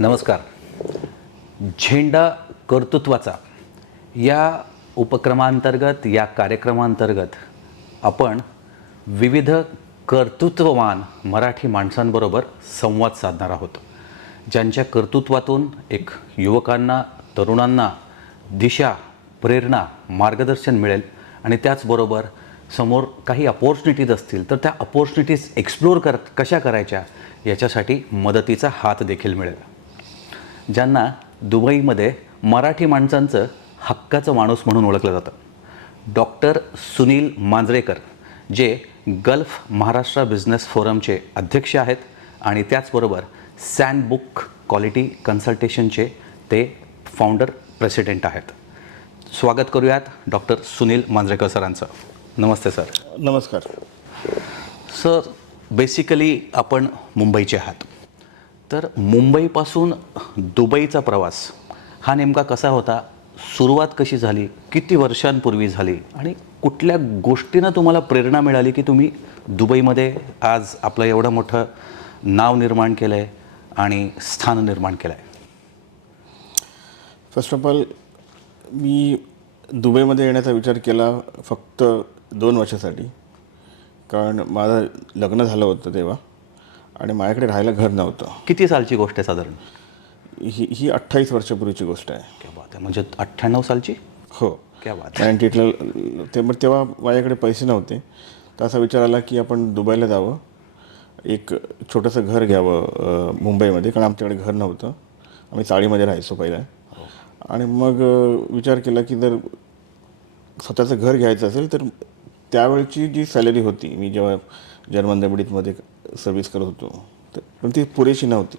नमस्कार. झेंडा कर्तृत्वाचा या उपक्रमांतर्गत, या कार्यक्रमांतर्गत आपण विविध कर्तृत्ववान मराठी माणसांबरोबर संवाद साधणार आहोत, ज्यांच्या कर्तृत्वातून एक युवकांना, तरुणांना दिशा, प्रेरणा, मार्गदर्शन मिळेल आणि त्याचबरोबर समोर काही अपॉर्च्युनिटीज असतील तर त्या अपॉर्च्युनिटीज एक्सप्लोर कशा करायच्या याच्यासाठी मदतीचा हात देखील मिळेल. ज्यांना दुबईमध्ये मराठी माणसांचं हक्काचं माणूस म्हणून ओळखलं जातं, डॉक्टर सुनील मांजरेकर, जे गल्फ महाराष्ट्र बिझनेस फोरमचे अध्यक्ष आहेत आणि त्याचबरोबर सँडबुक क्वालिटी कन्सल्टेशनचे ते फाउंडर प्रेसिडेंट आहेत. स्वागत करूयात डॉक्टर सुनील मांजरेकर सरांचं. नमस्ते सर. नमस्कार सर. बेसिकली आपण मुंबईचे आहात, तर मुंबईपासून दुबईचा प्रवास हा नेमका कसा होता? सुरुवात कशी झाली? किती वर्षांपूर्वी झाली? आणि कुठल्या गोष्टीनं तुम्हाला प्रेरणा मिळाली की तुम्ही दुबईमध्ये आज आपलं एवढं मोठं नाव निर्माण केलं आहे आणि स्थान निर्माण केलं आहे? फर्स्ट ऑफ ऑल, मी दुबईमध्ये येण्याचा विचार केला फक्त 2 वर्षासाठी. कारण माझं लग्न झालं होतं तेव्हा आणि माझ्याकडे राहायला घर नव्हतं. किती सालची गोष्ट आहे साधारण? ही 28 वर्षापूर्वीची गोष्ट आहे. क्या बात आहे. म्हणजे 98 सालची? हो. क्या बात. 98ला तेव्हा माझ्याकडे पैसे नव्हते, तर असा विचार आला की आपण दुबईला जावं, एक छोटंसं घर घ्यावं मुंबईमध्ये, कारण आमच्याकडे घर नव्हतं. आम्ही चाळीमध्ये राहायचो पहिला. आणि मग विचार केला की जर स्वतःचं घर घ्यायचं असेल तर त्यावेळची जी सॅलरी होती, मी जेव्हा जर्मन रेमिडीमध्ये सर्व्हिस करत होतो, तर पण ती पुरेशी नव्हती.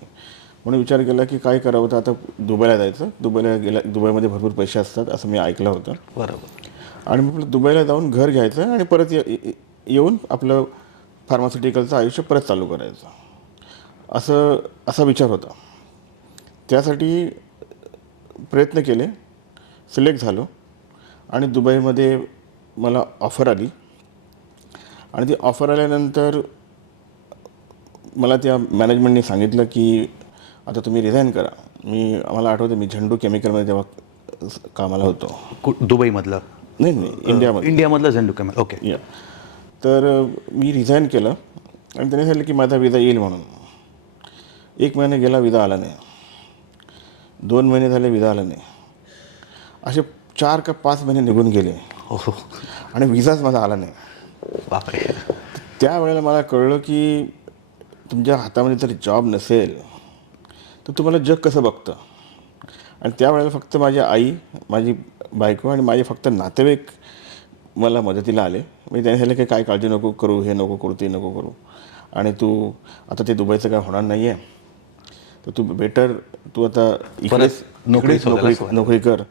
म्हणून विचार केला की काय करावं, तर आता दुबईला जायचं. दुबईमध्ये भरपूर पैसे असतात असं मी ऐकलं होतं. बरोबर. आणि मग दुबईला जाऊन घर घ्यायचं आणि परत येऊन आपलं फार्मास्युटिकलचं आयुष्य परत चालू करायचं, असा विचार होता. त्यासाठी प्रयत्न केले, सिलेक्ट झालो आणि दुबईमध्ये मला ऑफर आली. आणि ती ऑफर आल्यानंतर मला त्या मॅनेजमेंटने सांगितलं की आता तुम्ही रिझाईन करा. मला आठवतं, मी झेंडू केमिकलमध्ये तेव्हा कामाला होतो. दुबईमधलं? नाही, इंडियामधलं झेंडू केमिकल. ओके. या. तर मी रिझाईन केलं आणि त्याने सांगितलं की माझा विजा येईल म्हणून. 1 महिना गेला, विजा आला नाही. 2 महिने झाले, विजा आला नाही. असे 4 का 5 महिने निघून गेले. हो. आणि विजाच माझा आला नाही. बापरे. त्यावेळेला मला कळलं की तुमच्या हातामध्ये जर जॉब नसेल तर तुम्हाला जग कसं बघतं. आणि त्यावेळेला फक्त माझी आई, माझी बायको आणि माझे फक्त नातेवाईक मला मदतीला आले. म्हणजे त्याने सांगितलं की काय काळजी नको करू, हे नको करू, ते नको करू, आणि तू आता ते दुबईचं काय होणार नाही आहे, तर तू आता इकडेच नोकरी कर.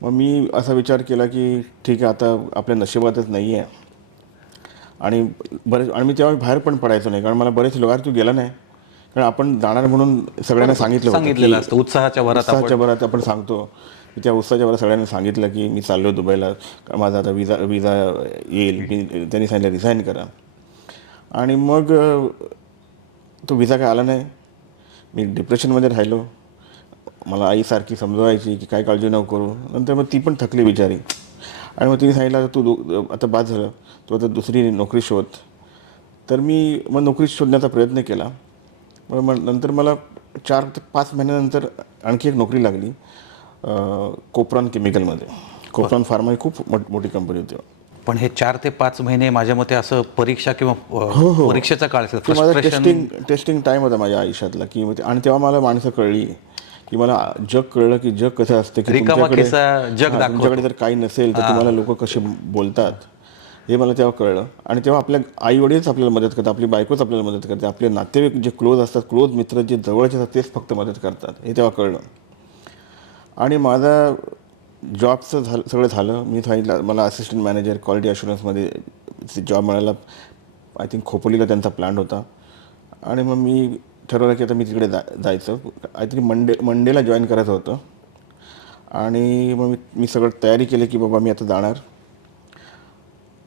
मग मी असा विचार केला की ठीक आहे, आता आपल्या नशिबातच नाही आहे. आणि मी तेव्हा बाहेर पण पडायचो नाही, कारण मला बरेच लोक, तू गेला नाही, कारण आपण जाणार म्हणून सगळ्यांना सांगितलेलं असतं. उत्साहाच्या भरात आपण सांगतो. त्या उत्साहाच्या भरात सगळ्यांना सांगितलं की मी चाललो दुबईला, माझा आता विजा येईल. त्यांनी सांगितलं रिझाईन करा. आणि मग तो विजा काय आला नाही. मी डिप्रेशनमध्ये राहिलो. मला आईसारखी समजवायची की काय काळजी नको करू. नंतर मग ती पण थकली बिचारी. आणि मग तिने सांगितलं तू आता बाद झालं, तू आता दुसरी नोकरी शोध. तर मी मग नोकरी शोधण्याचा प्रयत्न केला. मग नंतर मला 4 ते 5 महिन्यानंतर आणखी एक नोकरी लागली कोपरॉन केमिकलमध्ये. कोपरॉन फार्मा ही खूप मोठी कंपनी होती. पण हे 4 ते 5 महिने माझ्या मते असं परीक्षा किंवा परीक्षेचा काळ असेल. माझा टेस्टिंग टाईम होता माझ्या आयुष्यातला. की आणि तेव्हा मला माणसं कळली की मला जग कळलं की जग कसं असतं, की तुमच्याकडे जर काही नसेल तर तुम्हाला लोक कसे बोलतात हे मला तेव्हा कळलं. आणि तेव्हा आपल्या आईवडीलच आपल्याला मदत करतात, आपली बायकोच आपल्याला मदत करते, आपले नातेवाईक जे क्लोज असतात, क्लोज मित्र जे जवळचे असतात तेच फक्त मदत करतात, हे तेव्हा कळलं. आणि माझा जॉबचं सगळं झालं. मी सांगितलं मला असिस्टंट मॅनेजर क्वालिटी अशुरन्समध्ये जॉब मिळाला. आय थिंक खोपोलीला त्यांचा प्लांट होता. आणि मग मी ठरवलं की आता मी तिकडे जायचं. आय थिंक मंडेला जॉईन करायचं होतं. आणि मग मी सगळं तयारी केली की बाबा मी आता जाणार.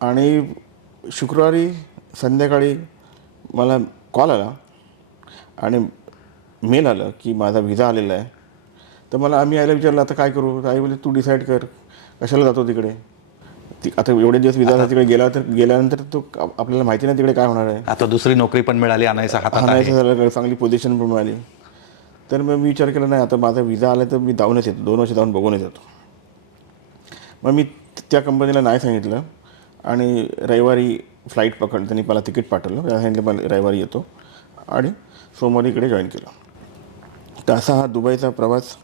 आणि शुक्रवारी संध्याकाळी मला कॉल आला आणि मेल आलं की माझा व्हिसा आलेला आहे, तर आम्ही आईला विचारलं आता काय करू. आई बोलले तू डिसाईड कर कशाला जातो तिकडे. आता एवढे दिवस व्हिसा तिकडे गेल्यानंतर तो आपल्याला माहिती नाही तिकडे काय होणार आहे. आता दुसरी नोकरी पण मिळाली, आणायचा हातात आहे. आणायचं झालं, चांगली पोझिशन पण मिळाली. तर मग मी विचार केला नाही आता माझा व्हिसा आला तर मी जाऊनच येतो, 2 वर्ष जाऊन बघूनच येतो. मग मी त्या कंपनीला नाही सांगितलं आणि रविवारी फ्लाईट पकडलं. त्यांनी मला तिकीट पाठवलं, त्याला सांगितलं मला रविवारी येतो आणि सोमवारी इकडे जॉईन केलं. तर असा हा दुबईचा प्रवास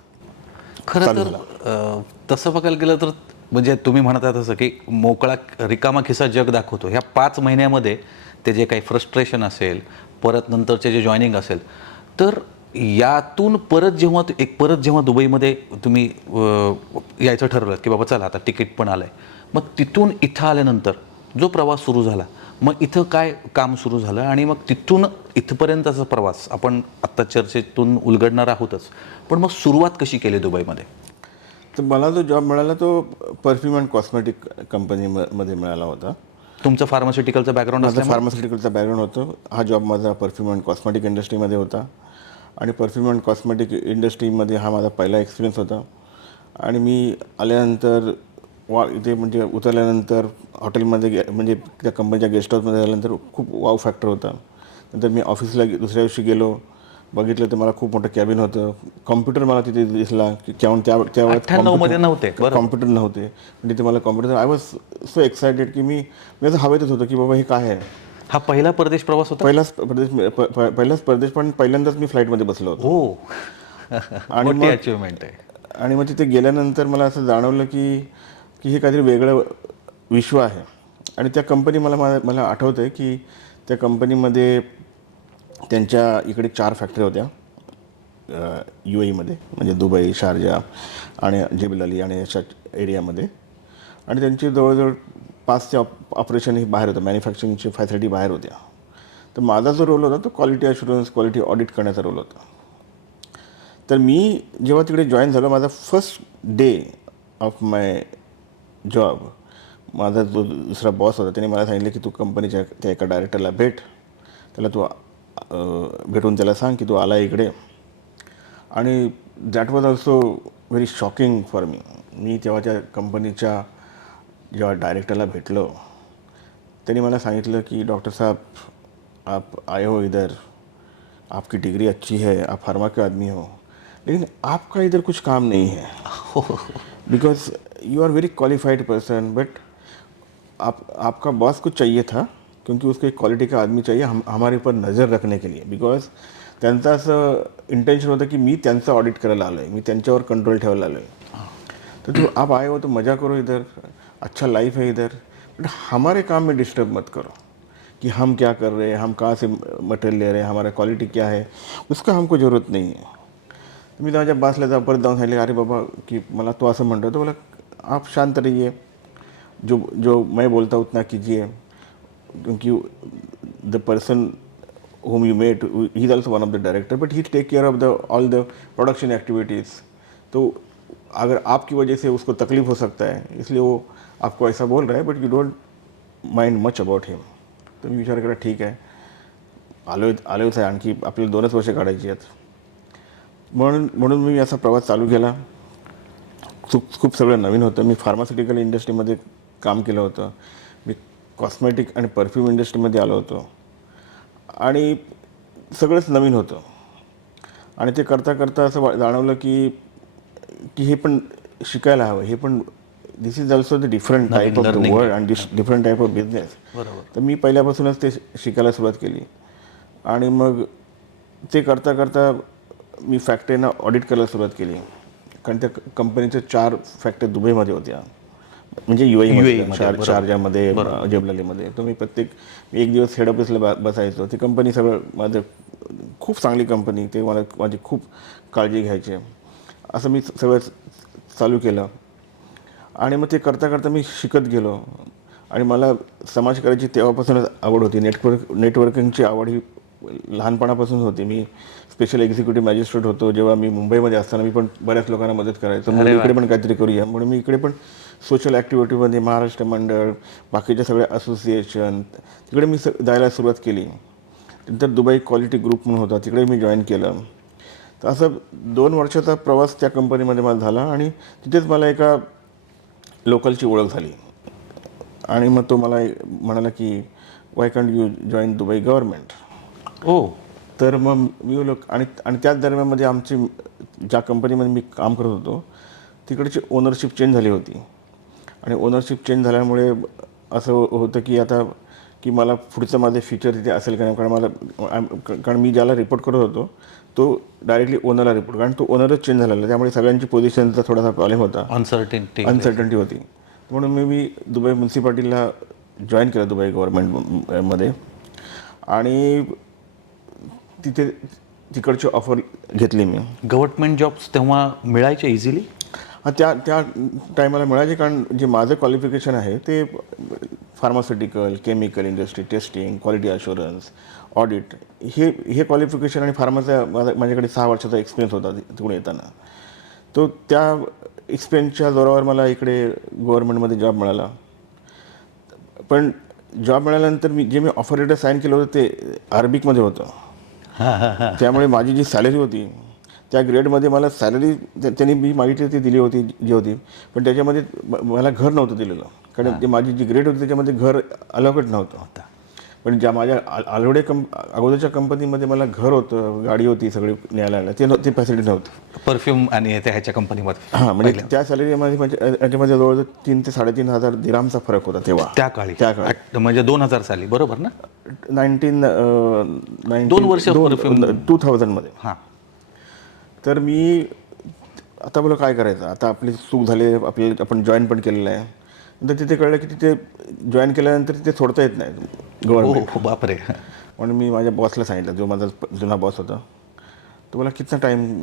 खरं चालू तर झाला. तसं बघायला गेलं तर म्हणजे तुम्ही म्हणता तसं की मोकळा रिकामा खिसा जग दाखवतो. ह्या 5 महिन्यामध्ये ते जे काही फ्रस्ट्रेशन असेल, परत नंतरचे जे जॉईनिंग असेल, तर यातून परत जेव्हा दुबईमध्ये तुम्ही यायचं ठरवलं की बाबा चला आता तिकीट पण आलं आहे, मग तिथून इथं आल्यानंतर जो प्रवास सुरू झाला, मग इथं काय काम सुरू झालं आणि मग तिथून इथपर्यंतचा प्रवास आपण आत्ता चर्चेतून उलगडणार आहोतच, पण मग सुरुवात कशी केली दुबईमध्ये? तर मला जो जॉब मिळाला तो परफ्यूम अँड कॉस्मेटिक कंपनीमध्ये मिळाला होता. तुमचं फार्मास्युटिकलचं बॅकग्राऊंड माझं असल्यामुळे फार्मास्युटिकलचा बॅकग्राऊंड होतं. हा जॉब माझा परफ्यूम अँड कॉस्मेटिक इंडस्ट्रीमध्ये होता आणि परफ्यूम अँड कॉस्मेटिक इंडस्ट्रीमध्ये हा माझा पहिला एक्सपिरियन्स होता. आणि मी आल्यानंतर इथे म्हणजे उतरल्यानंतर हॉटेलमध्ये म्हणजे त्या कंपनीच्या गेस्ट हाऊसमध्ये आल्यानंतर खूप वाव फॅक्टर होता. नंतर मी ऑफिसला दुसऱ्या दिवशी गेलो, बघितलं तर मला खूप मोठं कॅबिन होतं. कॉम्प्युटर मला तिथे दिसला की त्यावेळेस 98 मध्ये नव्हते बरं. कॉम्प्युटर नव्हते. म्हणजे तिथे मला computer, I was so excited की मी असं हवेतच होतं की बाबा हे काय आहे. हा पहिला परदेश प्रवास होता? पहिलाच परदेश, पण पहिल्यांदाच मी फ्लाईटमध्ये बसलो होतो. हो. आणि मोठी मग अचिव्हमेंट आहे. आणि मग तिथे गेल्यानंतर मला असं जाणवलं की की हे काहीतरी वेगळं विश्व आहे. आणि त्या कंपनी मला आठवतं आहे की त्या कंपनीमध्ये त्यांच्या इकडे 4 फॅक्टरी होत्या UAEमध्ये, म्हणजे दुबई, शारजा आणि जेबल अली आणि अशा एरियामध्ये. आणि त्यांची जवळजवळ 5 ऑपरेशन ही बाहेर होतं, मॅन्युफॅक्चरिंगची फॅसिलिटी बाहेर होत्या. तर माझा जो रोल होता तो क्वालिटी अशुरन्स, क्वालिटी ऑडिट करण्याचा रोल होता. तर मी जेव्हा तिकडे जॉईन झालो, माझा first day of my job, माझा जो दुसरा बॉस होता त्याने मला सांगितलं की तू कंपनीच्या त्या एका डायरेक्टरला भेट, त्याला तू भेटून त्याला सांग की तू आला इकडे. आणि that was also very shocking for me. मी तेव्हा त्या कंपनीच्या जेव्हा डायरेक्टरला भेटलो, त्यांनी मला सांगितलं की डॉक्टर साहब आप आए हो इधर, आपकी डिग्री अच्छी है, आप फार्मा के आदमी हो, लेकिन आपका इधर कुछ काम नहीं है. Because you are very qualified person, but आपका बॉस को चाहिए था क्योंकि उसको एक क्वालिटी का आदमी चाहिए हमारे ऊपर नज़र रखने के लिए. बिकॉज त्यांचं असं इंटेन्शन होतं की मी त्यांचं ऑडिट करायला आलो आहे, मी त्यांच्यावर कंट्रोल ठेवायला आलो आहे. तो जो आप आए हो तो मज़ा करो इधर, अच्छा लाइफ है इधर, बट हमारे काम में डिस्टर्ब मत करो कि हम क्या कर रहे हैं, हम कहाँ से मटेरियल ले रहे हैं, हमारा क्वालिटी क्या है, उसका हमको ज़रूरत नहीं है. मी माझ्या बॉसला परत जाऊन सांगितले अरे बाबा की मला तो असं म्हणतो. तो बोला आप शांत रहिए, जो मैं बोलता उतना कीजिए, क्योंकि the person whom you met, he is also one of the director, but he take care of all the production activities. तो अगर आपकी वजह से उसको तकलीफ हो सकता है, इसलिए वो आपको ऐसा बोल रहा है, but you don't mind much about him. तर मी विचार केला ठीक आहे, आलोच आहे, आणखी आपल्याला 2च वर्ष काढायची आहेत. म्हणून मी असा प्रवास चालू केला. खूप सगळं नवीन होतं. मी फार्मास्युटिकल इंडस्ट्रीमध्ये काम केलं होतं, मी कॉस्मेटिक आणि परफ्यूम इंडस्ट्रीमध्ये आलो होतो आणि सगळंच नवीन होतं. आणि ते करता करता असं जाणवलं की हे पण शिकायला हवं, हे पण this is also the different type of the world and different type of business. तर मी पहिल्यापासूनच ते शिकायला सुरुवात केली. आणि मग ते करता करता मी फॅक्टरीना ऑडिट करायला सुरुवात केली, कारण त्या कंपनीच्या 4 फॅक्टरी दुबईमध्ये होत्या, म्हणजे UAE, शारजामध्ये, जेबल अलीमध्ये. तर मी एक दिवस हेड ऑफिसला बसायचो. ती कंपनी सगळं माझं खूप चांगली कंपनी, ते माझी खूप काळजी घ्यायचे. असं मी सगळं चालू केलं. आणि मग ते करता करता मी शिकत गेलो. आणि मला समाजकार्याची तेव्हापासूनच आवड होती. नेटवर्किंगची आवड ही लहानपणापासून होती. मी स्पेशल एक्झिक्युटिव्ह मॅजिस्ट्रेट होतो जेव्हा मी मुंबईमध्ये असताना. मी पण बऱ्याच लोकांना मदत करायचो. म्हणून इकडे पण काहीतरी करूया, म्हणून मी इकडे पण सोशल ॲक्टिव्हिटीमध्ये महाराष्ट्र मंडळ, बाकीच्या सगळ्या असोसिएशन, तिकडे मी जायला सुरुवात केली. नंतर दुबई क्वालिटी ग्रुप म्हणून होता, तिकडे मी जॉईन केलं. तर असं 2 वर्षाचा प्रवास त्या कंपनीमध्ये मला झाला आणि तिथेच मला एका लोकलची ओळख झाली आणि मग तो मला म्हणाला की why can't you join Dubai government. ओ. तर मग मी बोललो आणि त्याच दरम्यानमध्ये आमची ज्या कंपनीमध्ये मी काम करत होतो तिकडची ओनरशिप चेंज झाली होती आणि ओनरशिप चेंज झाल्यामुळे असं होतं की आता की मला पुढचं माझं फ्युचर तिथे असेल का नाही, कारण मी ज्याला रिपोर्ट करत होतो तो डायरेक्टली ओनरला रिपोर्ट, कारण तो ओनरच चेंज झालेला, त्यामुळे सगळ्यांची पोझिशनचा थोडासा प्रॉब्लेम होता, अनसर्टन्टी होती. म्हणून मी दुबई म्युन्सिपाल्टीला जॉईन केलं दुबई गव्हर्नमेंटमध्ये आणि तिथे तिकडची ऑफर घेतली मी. गव्हर्नमेंट जॉब्स तेव्हा मिळायचे इझिली? त्या टायमाला मिळायचे, कारण जे माझं क्वालिफिकेशन आहे ते pharmaceutical, chemical industry, testing, quality assurance, audit, हे क्वालिफिकेशन आणि फार्माचा माझ्याकडे 6 वर्षाचा एक्सपिरियन्स होता तिकडून येताना. तो त्या एक्सपिरियन्सच्या जोरावर मला इकडे गव्हर्नमेंटमध्ये जॉब मिळाला. पण जॉब मिळाल्यानंतर मी ऑफर लेटर साईन केलं होतं ते अरबिकमध्ये होतं. त्यामुळे माझी जी सॅलरी होती त्या ग्रेडमध्ये मला सॅलरी त्यांनी मी मागितली ती दिली होती जी होती, पण त्याच्यामध्ये मला घर नव्हतं दिलेलं, कारण ते माझी जी ग्रेड होती त्याच्यामध्ये घर अलॉकेट नव्हतं. पण ज्या माझ्या ऑलरेडी अगोदरच्या कंपनीमध्ये मला घर होतं, गाडी होती, सगळी न्यायला ते फॅसिलिटी नव्हती. परफ्यूम आणि ह्याच्या कंपनीमध्ये म्हणजे त्या सॅलरीमध्ये याच्यामध्ये जवळजवळ 3,000 ते 3,500 दिरामचा फरक होता तेव्हा, त्या काळी म्हणजे 2000 साली, बरोबर ना? 2 वर्ष 2000मध्ये. हां. तर मी आता बोला काय करायचं, आता आपली चूक झाली, आपण जॉईन पण केलेलं आहे. नंतर तिथे कळलं की तिथे जॉईन केल्यानंतर तिथे सोडता येत नाही गव्हर्नमेंट. बापरे. म्हणून मी माझ्या बॉसला सांगितलं, जो माझा जुना बॉस होता, तो बोला कितना टाइम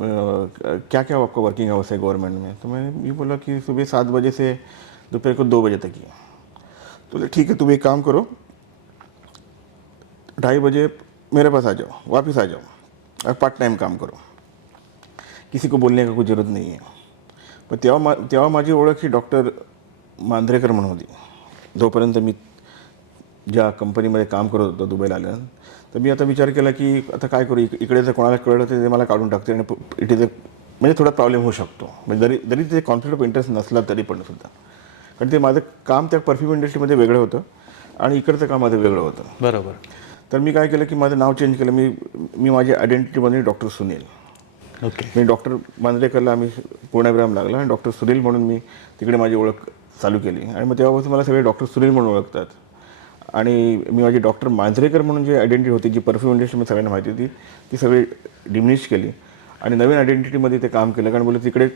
क्या क्या आपका वर्किंग आवर्स है गवर्नमेंट में? तो मी बोला कि सुबह 7 बजे से दोपहर को 2 बजे तक ही. तो बोले ठीक है, तुम एक काम करो, 2:30 बजे मेरे पास आ जाओ, वापस आ जाओ और पार्ट टाइम काम करो, किसी को बोलने का कोई ज़रूरत नहीं है. पण तेव्हा माझी ओळख ही डॉक्टर मांजरेकर म्हणून होती. जोपर्यंत मी ज्या कंपनीमध्ये काम करत होतो दुबईला आल्यानंतर, तर मी आता विचार केला की आता काय करू, इकडे जर कोणाला कळलं तर ते मला काढून टाकते आणि इथे जर म्हणजे थोडा प्रॉब्लेम होऊ शकतो. म्हणजे जरी ते कॉन्फ्लिक्ट ऑफ इंटरेस्ट नसला तरी पण सुद्धा, कारण ते माझं काम त्या परफ्यूम इंडस्ट्रीमध्ये वेगळं होतं आणि इकडचं काम माझं वेगळं होतं. बरोबर. तर मी काय केलं की माझं नाव चेंज केलं. मी माझी आयडेंटिटी बनवली डॉक्टर सुनील. ओके. मी डॉक्टर मांजरेकरला आम्ही पूर्णविराम लागला आणि डॉक्टर सुनील म्हणून मी तिकडे माझी ओळख चालू केली आणि मग तेव्हापासून मला सगळे डॉक्टर सुनील म्हणून ओळखतात. आणि मी माझी डॉक्टर मांजरेकर म्हणून जी आयडेंटिटी होती, जी परफ्यूम इंडस्ट्रीमध्ये सगळ्यांना माहिती होती, ती सगळी डिमिनिश केली आणि नवीन आयडेंटिटीमध्ये ते काम केलं. कारण बोलले तिकडे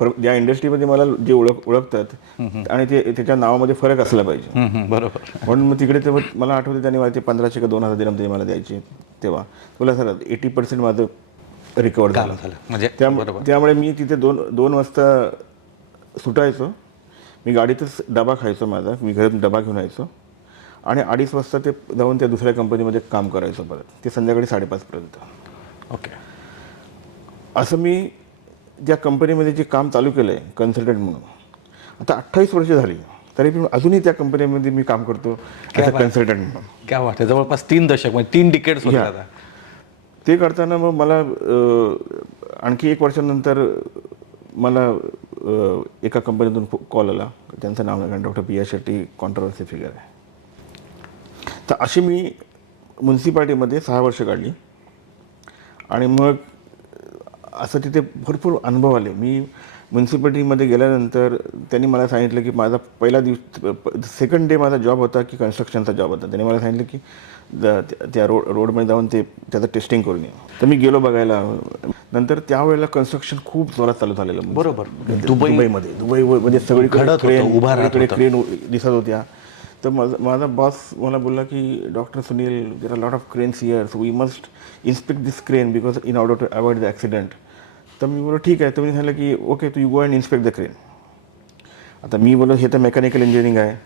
ज्या इंडस्ट्रीमध्ये मला जे ओळखतात आणि ते त्याच्या नावामध्ये फरक असला पाहिजे. बरोबर. म्हणून मग तिकडे ते मला आठवते त्यांनी मला ते 1500 का 2000 दिरहम ते मला द्यायचे तेव्हा. बोला सर 80% माझं रिकवर झालं. म्हणजे त्यामुळे मी तिथे 2 वाजता सुटायचो. मी गाडीतच डबा खायचो माझा, मी घरातून डबा घेऊन यायचो आणि 2:30 वाजता ते जाऊन त्या दुसऱ्या कंपनीमध्ये काम करायचं परत, ते संध्याकाळी 5:30पर्यंत. ओके. असं मी त्या कंपनीमध्ये जे काम चालू केलं आहे कन्सल्टंट म्हणून, आता 28 वर्ष झाली तरी पण अजूनही त्या कंपनीमध्ये मी काम करतो कन्सल्टंट म्हणून. काय वाटतं, जवळपास 3 दशक म्हणजे 3 डिकेड्स होते आता. ते करताना मग मला आणखी 1 वर्षानंतर मला एका कंपनीतून कॉल आला, त्यांचं नाव नाही, doctor P. Shetty controversy figure आहे. तर अशी मी म्युन्सिपाल्टीमध्ये 6 वर्ष काढली आणि मग असं तिथे भरपूर अनुभव आले. मी म्युन्सिपाल्टीमध्ये गेल्यानंतर त्यांनी मला सांगितलं की माझा पहिला सेकंड डे माझा जॉब होता की कन्स्ट्रक्शनचा जॉब होता. त्यांनी मला सांगितलं की त्या रोडमध्ये जाऊन त्याचं टेस्टिंग करून ये. तर मी गेलो बघायला. नंतर त्यावेळेला कन्स्ट्रक्शन खूप जोरात चालू झालेलं. बरोबर. दुबईमध्ये सगळीकडे क्रेन दिसत होत्या. तर माझा बॉस मला बोलला की doctor Sunil, there are lot of cranes here, so we must inspect this crane because in order to avoid the accident. तर मी बोललो ठीक आहे. तर मी सांगितलं की ओके, तू you go and inspect the crane. आता मी बोललो हे तर मेकॅनिकल इंजिनिअरिंग आहे.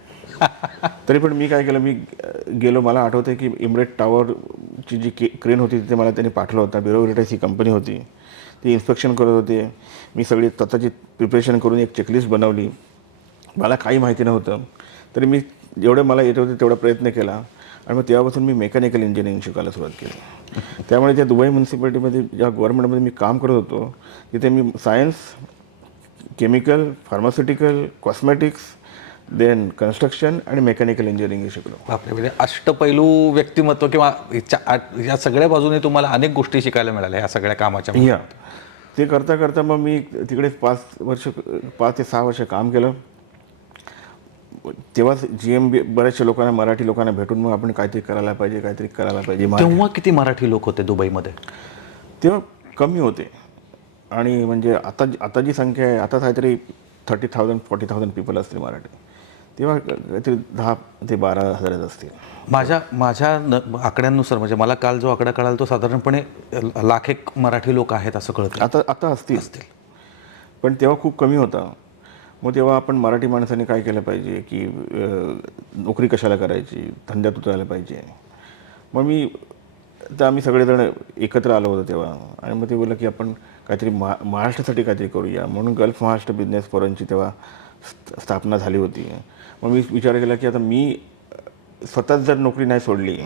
तरी पण मी काय केलं, मी गेलो. मला आठवतं की इमरेट टॉवरची जी क्रेन होती तिथे मला त्यांनी पाठवलं होतं. ब्युरोक्रेटस ही कंपनी होती, ती इन्स्पेक्शन करत होते. मी सगळी स्वतःची प्रिपरेशन करून एक चेकलिस्ट बनवली. मला काही माहिती नव्हतं तरी मी जेवढं मला येत होतं तेवढा प्रयत्न केला आणि मग तेव्हापासून मी मेकॅनिकल इंजिनिअरिंग शिकायला सुरुवात केली. त्यामुळे त्या दुबई म्युन्सिपाल्टीमध्ये ज्या गव्हर्नमेंटमध्ये मी काम करत होतो तिथे मी science, chemical, pharmaceutical, cosmetics, then construction आणि मेकॅनिकल इंजिनिअरिंग शिकलो. बापरे, म्हणजे अष्टपैलू व्यक्तिमत्व किंवा या सगळ्या बाजूने तुम्हाला अनेक गोष्टी शिकायला मिळाल्या या सगळ्या कामाच्या. या ते करता करता मग मी तिकडे 5 ते 6 वर्ष काम केलं. तेव्हाच GMB बऱ्याचशा लोकांना, मराठी लोकांना भेटून मग आपण काहीतरी करायला पाहिजे. तेव्हा किती मराठी लोक होते दुबईमध्ये? तेव्हा कमी होते आणि म्हणजे आता जी संख्या आहे आता काहीतरी 30,000-40,000 पीपल असतील मराठी. तेव्हा काहीतरी 10 ते 12,000 असतील. माझ्या आकड्यांनुसार, म्हणजे मला काल जो आकडा कळाला तो साधारणपणे 1,00,000 मराठी लोक आहेत असं कळतं. आता असतील, पण तेव्हा खूप कमी होता. मग तेव्हा आपण मराठी माणसाने काय केलं पाहिजे की नोकरी कशाला करायची, धंद्यात उतरायला पाहिजे. मग आम्ही सगळेजण एकत्र आलो होतो तेव्हा आणि मग ते बोललं की आपण काहीतरी महाराष्ट्रासाठी काहीतरी करूया म्हणून गल्फ महाराष्ट्र बिझनेस फोरमची तेव्हा स्थापना झाली होती. मग मी विचार केला की आता मी स्वतःच जर नोकरी नाही सोडली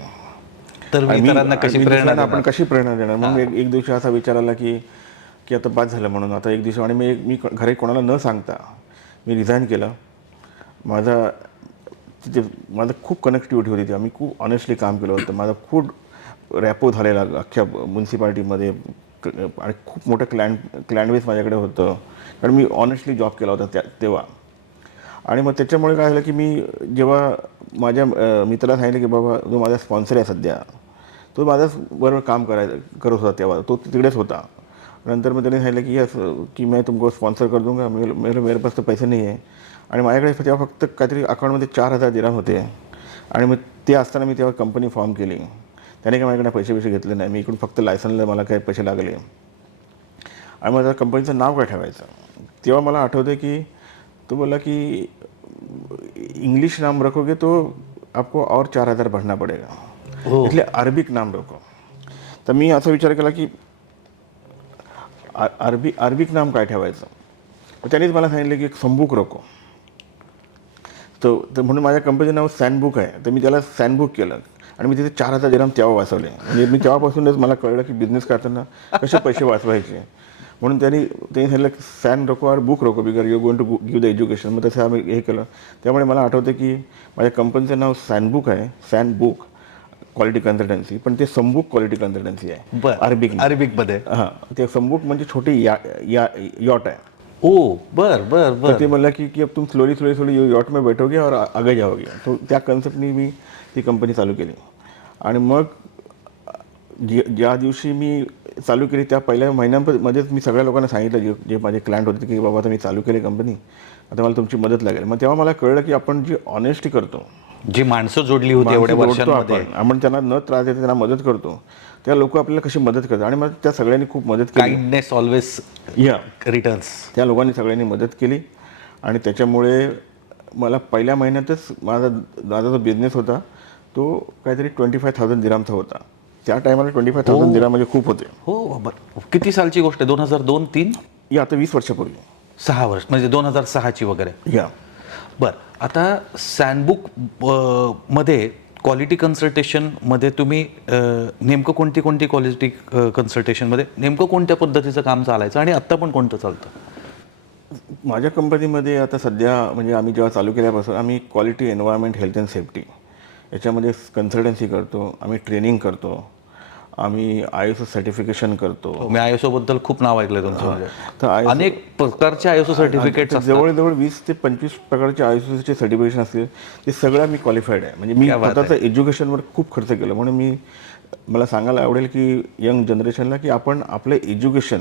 तर आपण कशी प्रेरणा देणार. मग एक दिवशी असा विचार आला की आता बाद झालं म्हणून आता एक दिवशी. आणि मी घरी कोणाला न सांगता मी रिझाईन केलं. माझं खूप कनेक्टिव्हिटी होती तेव्हा. मी खूप ऑनेस्टली काम केलं होतं. माझा खूप रॅपो झालेला अख्ख्या म्युन्सिपाल्टीमध्ये आणि खूप मोठं क्लायंट बेस माझ्याकडे होतं कारण मी ऑनेस्टली जॉब केला होता तेव्हा. आणि मग त्याच्यामुळे काय झालं की मी जेव्हा माझ्या मित्राला सांगितलं की बाबा जो माझा स्पॉन्सर आहे सध्या तो माझ्याच बरोबर काम करत होता तेव्हा, तो तिकडेच होता. नंतर मग त्याने सांगितलं की यस की मैं तुमको स्पॉन्सर कर दूंगा, मेरे पास तो पैसे नाही आहे. आणि माझ्याकडे तेव्हा फक्त काहीतरी अकाउंटमध्ये 4,000 दिरहम होते. आणि मग ते असताना मी तेव्हा कंपनी फॉर्म केली. त्याने काय माझ्याकडे पैसे घेतले नाही. मी इकडून फक्त लायसनला मला काही पैसे लागले. आणि मग त्या कंपनीचं नाव काय ठेवायचं. तेव्हा मला आठवतं की तो बोला की इंग्लिश नाम रखोगे तो आपको और 4,000 भरना पडेगा, इसलिए अरबिक नाम रखो. तर मी असा विचार केला की अरबिक नाम काय ठेवायचं. त्यानेच मला सांगितलं की एक संबुक रखो. तर म्हणून माझ्या कंपनीचं नाव सॅनबुक आहे. तर मी त्याला सॅनबुक केलं आणि मी तिथे 4,000 दिरहम तेव्हा वाचवले. म्हणजे मी तेव्हापासूनच मला कळलं की बिझनेस करताना कसे पैसे वाचवायचे. म्हणून त्यांनी सांगितलं की सॅन रको और बुक रको because you going to give the education. मग तसं आम्ही हे केलं. त्यामुळे मला आठवतं की माझ्या कंपनीचं नाव सॅनबुक आहे, सॅनबुक क्वालिटी कन्सल्टन्सी, पण ते संबुक क्वालिटी कन्सल्टन्सी आहे अरबिकमध्ये. हां, ते संबुक म्हणजे छोटी यॉट आहे. ओ बर. ते म्हणलं की अब तुम स्लोली यॉट में बैठोगे और आगे जाओगे. तो त्या कन्सेप्टनी मी ती कंपनी चालू केली. आणि मग ज्या दिवशी मी चालू केली त्या पहिल्या महिन्यांमध्येच मी सगळ्या लोकांना सांगितलं जे माझे क्लायंट होते की बाबा आता मी चालू केली कंपनी, आता मला तुमची मदत लागेल. मग तेव्हा मला कळलं की आपण जी ऑनेस्टी करतो, जी माणसं जोडली होती एवढ्या वर्षांमध्ये, आपण त्यांना न त्रास देता त्यांना मदत करतो, त्या लोक आपल्याला कशी मदत करतात. आणि मग त्या सगळ्यांनी खूप मदत केली. Kindness always returns. त्या लोकांनी सगळ्यांनी मदत केली. आणि त्याच्यामुळे मला पहिल्या महिन्यातच माझा जो बिझनेस होता तो काहीतरी 25,000 दिरहमचा होता. त्या टायमाला 25,000 दिरहम म्हणजे खूप होते. हो. किती सालची गोष्ट आहे? 2002-03? या आता 20 वर्षापूर्वी. 6 वर्ष म्हणजे 2006ची वगैरे. या बरं. आता सॅनबुक मध्ये क्वालिटी कन्सल्टेशनमध्ये तुम्ही नेमकं कोणती क्वालिटी कन्सल्टेशनमध्ये नेमकं कोणत्या पद्धतीचं काम चालायचं आणि आत्ता पण कोणतं चालतं? माझ्या कंपनीमध्ये आता सध्या म्हणजे आम्ही जेव्हा चालू केल्यापासून आम्ही quality, environment, health and safety याच्यामध्ये कन्सल्टन्सी करतो, आम्ही ट्रेनिंग करतो, आम्ही ISO सर्टिफिकेशन करतो. मी ISO बद्दल खूप नाव ऐकलंय तुमचं. तर अनेक प्रकारचे ISO सर्टिफिकेट, जवळजवळ 20 ते 25 प्रकारचे ISOचे सर्टिफिकेशन असतील. ते सगळं मी क्वालिफाईड आहे. म्हणजे मी स्वतःचं एज्युकेशनवर खूप खर्च केलं. म्हणून मला सांगायला आवडेल की यंग जनरेशनला की आपण आपलं एज्युकेशन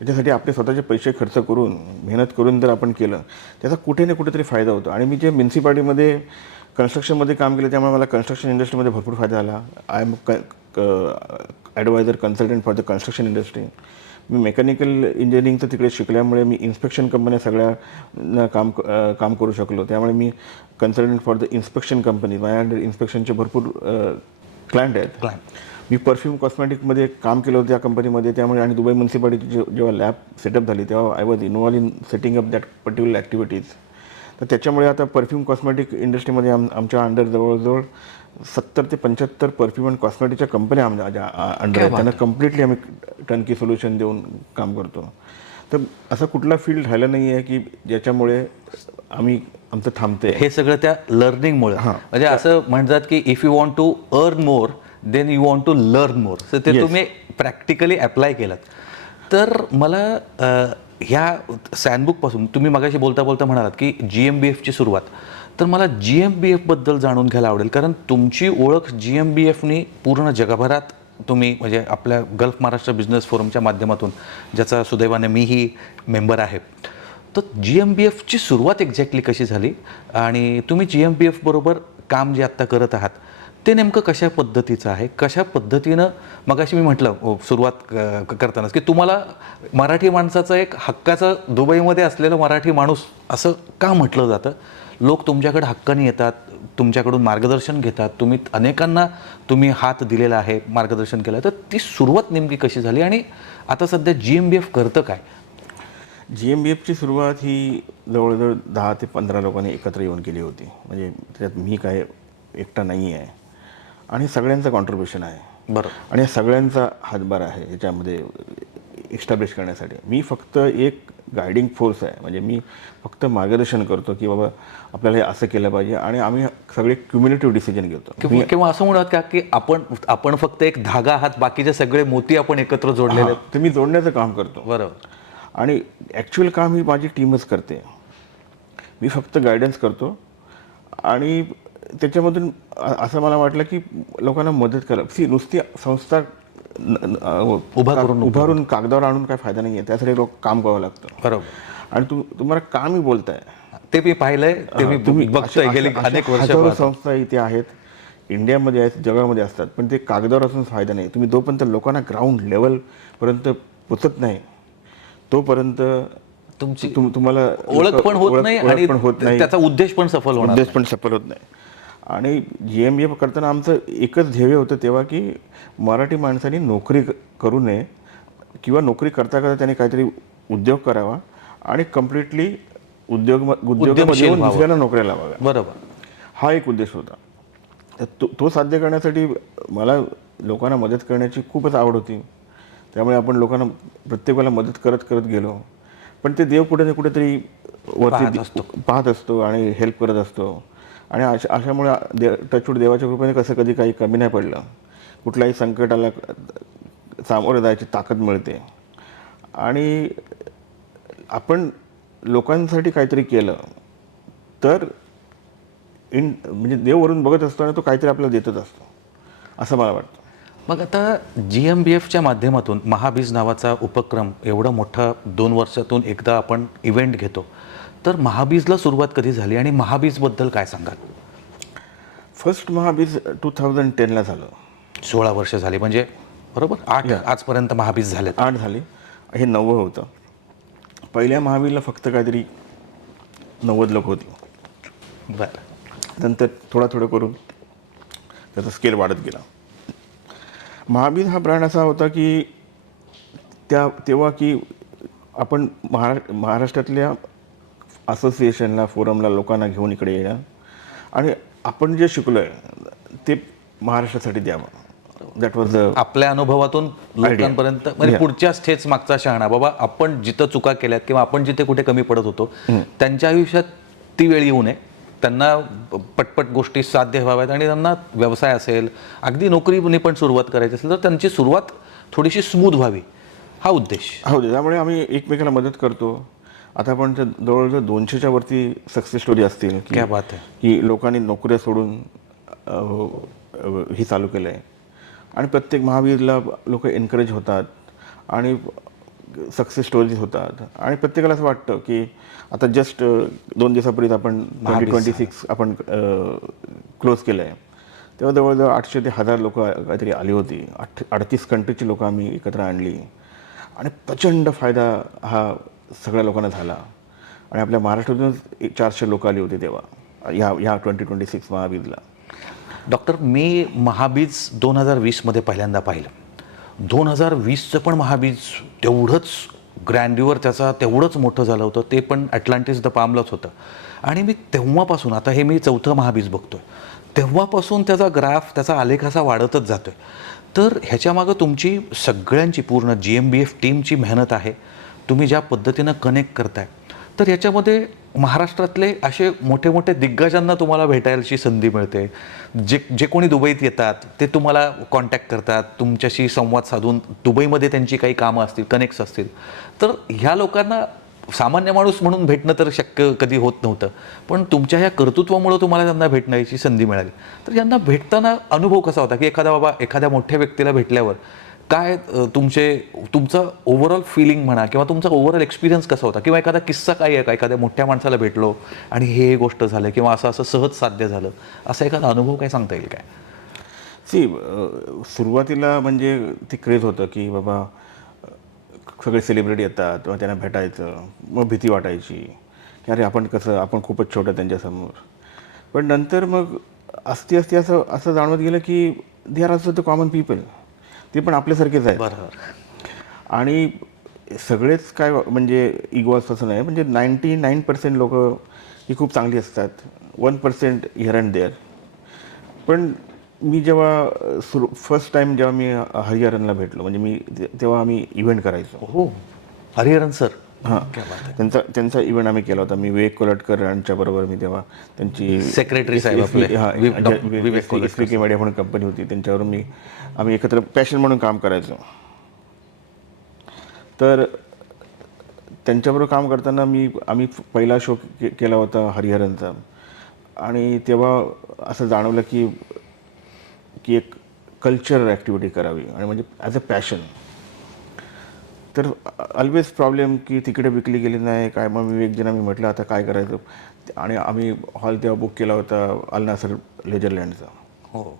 याच्यासाठी आपले स्वतःचे पैसे खर्च करून, मेहनत करून जर आपण केलं त्याचा कुठे ना कुठेतरी फायदा होतो. आणि मी जे म्युन्सिपाल्टीमध्ये कन्स्ट्रक्शनमध्ये काम केलं त्यामुळे मला कन्स्ट्रक्शन इंडस्ट्रीमध्ये भरपूर फायदा झाला. I am adviser consultant for the construction industry. मी मेकॅनिकल इंजिनिअरिंगचं तिकडे शिकल्यामुळे मी इन्स्पेक्शन कंपन्या सगळ्या काम करू शकलो. त्यामुळे मी consultant for the inspection company, माझ्याकडे इन्स्पेक्शनचे भरपूर क्लायंट आहेत. मी परफ्यूम कॉस्मेटिकमध्ये काम केलं होतं त्या कंपनीमध्ये. त्यामुळे आणि दुबई म्युन्सिपाल्टीची जेव्हा लॅब सेटअप झाली तेव्हा I was involve in setting up that particular activities. तर त्याच्यामुळे आता परफ्यूम कॉस्मेटिक इंडस्ट्रीमध्ये आमच्या अंडर जवळजवळ 70 ते 75 परफ्यूम अँड कॉस्मेटिकच्या कंपन्या आमच्या अंडर आहेत. त्यांना कम्प्लिटली आम्ही टर्नकी सोल्युशन देऊन काम करतो. तर असं कुठला फील्ड राहिलं नाही आहे की ज्याच्यामुळे आमचं थांबते. हे सगळं त्या लर्निंगमुळे, म्हणजे असं म्हणतात की if you want to earn more than you want to learn more. तर ते तुम्ही प्रॅक्टिकली अप्लाय केलं. तर मला ह्या सँडबुकपासून तुम्ही मगाशी बोलता बोलता म्हणालात की GmbFची सुरुवात, तर मला GmbFबद्दल जाणून घ्यायला आवडेल. कारण तुमची ओळख GmbFनी पूर्ण जगभरात तुम्ही, म्हणजे आपल्या गल्फ महाराष्ट्र बिझनेस फोरमच्या माध्यमातून, ज्याचा सुदैवाने मीही मेंबर आहे, तर GmbFची सुरुवात एक्झॅक्टली कशी झाली आणि तुम्ही GmbF बरोबर काम जे आत्ता करत आहात ते नेमकं कशा पद्धतीचं आहे, कशा पद्धतीनं, मगाशी मी म्हटलं सुरुवात करतानाच की तुम्हाला मराठी माणसाचं एक हक्काचं, दुबईमध्ये असलेलं मराठी माणूस असं का म्हटलं जातं? लोक तुमच्याकडे हक्काने येतात, तुमच्याकडून मार्गदर्शन घेतात, तुम्ही अनेकांना हात दिलेला आहे, मार्गदर्शन केलं. तर ती सुरुवात नेमकी कशी झाली आणि आता सध्या GmbF करतं काय? GmbFची सुरुवात ही जवळजवळ 10 ते 15 लोकांनी एकत्र येऊन केली होती. म्हणजे त्याच्यात मी काय एकटा नाही आहे आणि सगळ्यांचं कॉन्ट्रीब्युशन आहे. बरोबर. आणि या सगळ्यांचा हातभार आहे याच्यामध्ये इस्टॅब्लिश करण्यासाठी. मी फक्त एक गायडिंग फोर्स आहे. म्हणजे मी फक्त मार्गदर्शन करतो की बाबा आपल्याला हे असं केलं पाहिजे आणि आम्ही सगळे क्युम्युलेटिव्ह डिसिजन घेतो. किंवा असं म्हणूयात का की आपण फक्त एक धागा आहात, बाकीचे सगळे मोती आपण एकत्र जोडलेले आहेत. ते मी जोडण्याचं काम करतो. बरोबर. आणि ॲक्च्युअल काम ही माझी टीमच करते. मी फक्त गायडन्स करतो आणि त्याच्यामधून असं मला वाटलं की लोकांना मदत करा. नुसती संस्था उभारून कागदावर आणून काय फायदा नाही आहे. त्यासाठी लोक काम करावं लागतं. बरोबर. आणि तुम्हाला कामही बोलताय ते मी पाहिलंय, तुम्ही बघतोय गेली अनेक वर्ष. संस्था इथे आहेत, इंडियामध्ये आहेत, जगामध्ये असतात, पण ते कागदावर असून फायदा नाही. तुम्ही जोपर्यंत लोकांना ग्राउंड लेवलपर्यंत पोचत नाही तोपर्यंत तुमची तुम्हाला ओळख पण होत नाही आणि त्याचा उद्देश पण सफल होत नाही. आणि GmbF करताना आमचं एकच ध्येय होतं तेव्हा की मराठी माणसांनी नोकरी करू नये किंवा नोकरी करता करता त्यांनी काहीतरी उद्योग करावा आणि कम्प्लिटली उद्योगामध्ये दुसऱ्यांना नोकऱ्या लावाव्या. बरोबर. हा एक उद्देश होता. तर तो साध्य करण्यासाठी मला लोकांना मदत करण्याची खूपच आवड होती. त्यामुळे आपण लोकांना प्रत्येक वेळेला मदत करत गेलो. पण ते देव कुठे ना कुठेतरी वरती पाहत असतो आणि हेल्प करत असतो. आणि अशामुळे टचवूड देवाच्या कृपेने कसं कधी काही कमी नाही पडलं. कुठल्याही संकटाला सामोरं जायची ताकद मिळते. आणि आपण लोकांसाठी काहीतरी केलं तर म्हणजे देव वरून बघत असतो आणि तो काहीतरी आपल्याला देतच असतो असं मला वाटतं. मग आता GmbFच्या माध्यमातून महाबीज नावाचा उपक्रम एवढा मोठा 2 वर्षातून एकदा आपण इव्हेंट घेतो, तर महाबीजला सुरुवात कधी झाली आणि महाबीजबद्दल काय सांगाल? फर्स्ट महाबीज 2010ला झालं. 16 वर्ष झाली, म्हणजे बरोबर 8 आजपर्यंत महाबीज झाले. 8 झाली. हे 9वं होतं. पहिल्या महाबीजला फक्त काहीतरी 90 लोक होती. बरं. नंतर थोडं करून त्याचा स्केल वाढत गेला. महाबीज हा ब्रँड असा होता की तेव्हा की आपण महाराष्ट्रातल्या असोसिएशनला, फोरमला, लोकांना घेऊन इकडे येणं आणि आपण जे शिकलो आहे ते महाराष्ट्रासाठी द्यावं. दॅट वॉज आपल्या अनुभवातून लोकांपर्यंत, म्हणजे पुढच्या स्टेज मागचा शहाणा बाबा, आपण जिथं चुका केल्यात किंवा आपण जिथे कुठे कमी पडत होतो त्यांच्या आयुष्यात ती वेळ येऊ नये, त्यांना पटपट गोष्टी साध्य व्हाव्यात आणि त्यांना व्यवसाय असेल, अगदी नोकरीने पण सुरुवात करायची असेल तर त्यांची सुरुवात थोडीशी स्मूथ व्हावी, हा उद्देश. हो, त्यामुळे आम्ही एकमेकांना मदत करतो. आता आपण जवळजवळ 200च्या वरती सक्सेस स्टोरी असतील की लोकांनी नोकऱ्या सोडून ही चालू केलं आहे. आणि प्रत्येक महावीरला लोक एनकरेज होतात आणि सक्सेस स्टोरीज होतात. आणि प्रत्येकाला असं वाटतं की आता जस्ट 2 दिवसापूर्वीच आपण 2026 आपण क्लोज केलं आहे, तेव्हा जवळजवळ 800 ते 1000 लोक काहीतरी आली होती. 38 कंट्रीची लोकं आम्ही एकत्र आणली आणि प्रचंड फायदा हा सगळ्या लोकांना झाला. आणि आपल्या महाराष्ट्रातूनच 400 लोक आली होती तेव्हा ह्या 2026 महाबीजला. डॉक्टर, मी महाबीज 2020मध्ये पहिल्यांदा पाहिलं. 2020चं पण महाबीज तेवढंच ग्रँड्युअर त्याचा तेवढंच मोठं झालं होतं, ते पण अटलांटिस द पामलाच होतं. आणि मी तेव्हापासून, आता हे मी 4थं महाबीज बघतोय, तेव्हापासून त्याचा ग्राफ, त्याचा आलेख असा वाढतच जातोय. तर ह्याच्यामागं तुमची सगळ्यांची पूर्ण GMBF टीमची मेहनत आहे. तुम्ही ज्या पद्धतीनं कनेक्ट करताय, तर याच्यामध्ये महाराष्ट्रातले असे मोठे मोठे दिग्गजांना तुम्हाला भेटायची संधी मिळते. जे जे कोणी दुबईत येतात ते तुम्हाला कॉन्टॅक्ट करतात, तुमच्याशी संवाद साधून दुबईमध्ये त्यांची काही कामं असतील, कनेक्ट्स असतील, तर ह्या लोकांना सामान्य माणूस म्हणून भेटणं तर शक्य कधी होत नव्हतं. पण तुमच्या ह्या कर्तृत्वामुळं तुम्हाला त्यांना भेटण्याची संधी मिळाली. तर यांना भेटताना अनुभव कसा होता, की एखाद्या मोठ्या व्यक्तीला भेटल्यावर काय तुमचं ओव्हरऑल फिलिंग म्हणा किंवा तुमचा ओव्हरऑल एक्सपिरियन्स कसा होता, किंवा एखादा किस्सा काय आहे का, एखाद्या मोठ्या माणसाला भेटलो आणि हे गोष्ट झालं किंवा असं असं सहज साध्य झालं, असा एखादा अनुभव काय सांगता येईल काय? सुरुवातीला म्हणजे ते क्रेज होतं की बाबा सगळे सेलिब्रिटी येतात किंवा त्यांना भेटायचं, मग भीती वाटायची की अरे आपण खूपच छोटं त्यांच्यासमोर. पण नंतर मग असती असं जाणवत गेलं की they are also the common people, ते पण आपल्यासारखेच आहेत. बरोबर. आणि सगळेच काय म्हणजे इगो असं नाही, म्हणजे 99% लोक ही खूप चांगली असतात, 1% हिअर अँड देअर. पण मी जेव्हा फर्स्ट टाईम जेव्हा मी हरिहरनला भेटलो, म्हणजे तेव्हा आम्ही इव्हेंट करायचो. हो, हरिहरन सर. हां, त्यांचा इव्हेंट आम्ही केला होता. मी विवेक कोलटकर यांच्याबरोबर मी तेव्हा त्यांची सेक्रेटरी साहेब आपले SVK मीडिया म्हणून कंपनी होती, त्यांच्यावर आम्ही एकत्र पॅशन म्हणून काम करायचो. तर त्यांच्याबरोबर काम करताना आम्ही पहिला शो केला होता हरिहरनचा. आणि तेव्हा असं जाणवलं की एक कल्चरल ॲक्टिव्हिटी करावी, आणि म्हणजे ॲज अ पॅशन. तर ऑलवेज प्रॉब्लेम की तिकडे विकली गेली नाही काय. मग मी म्हटलं आता काय करायचं, आणि आम्ही हॉल तेव्हा बुक केला होता अल नासर लेजरलँडचा. हो.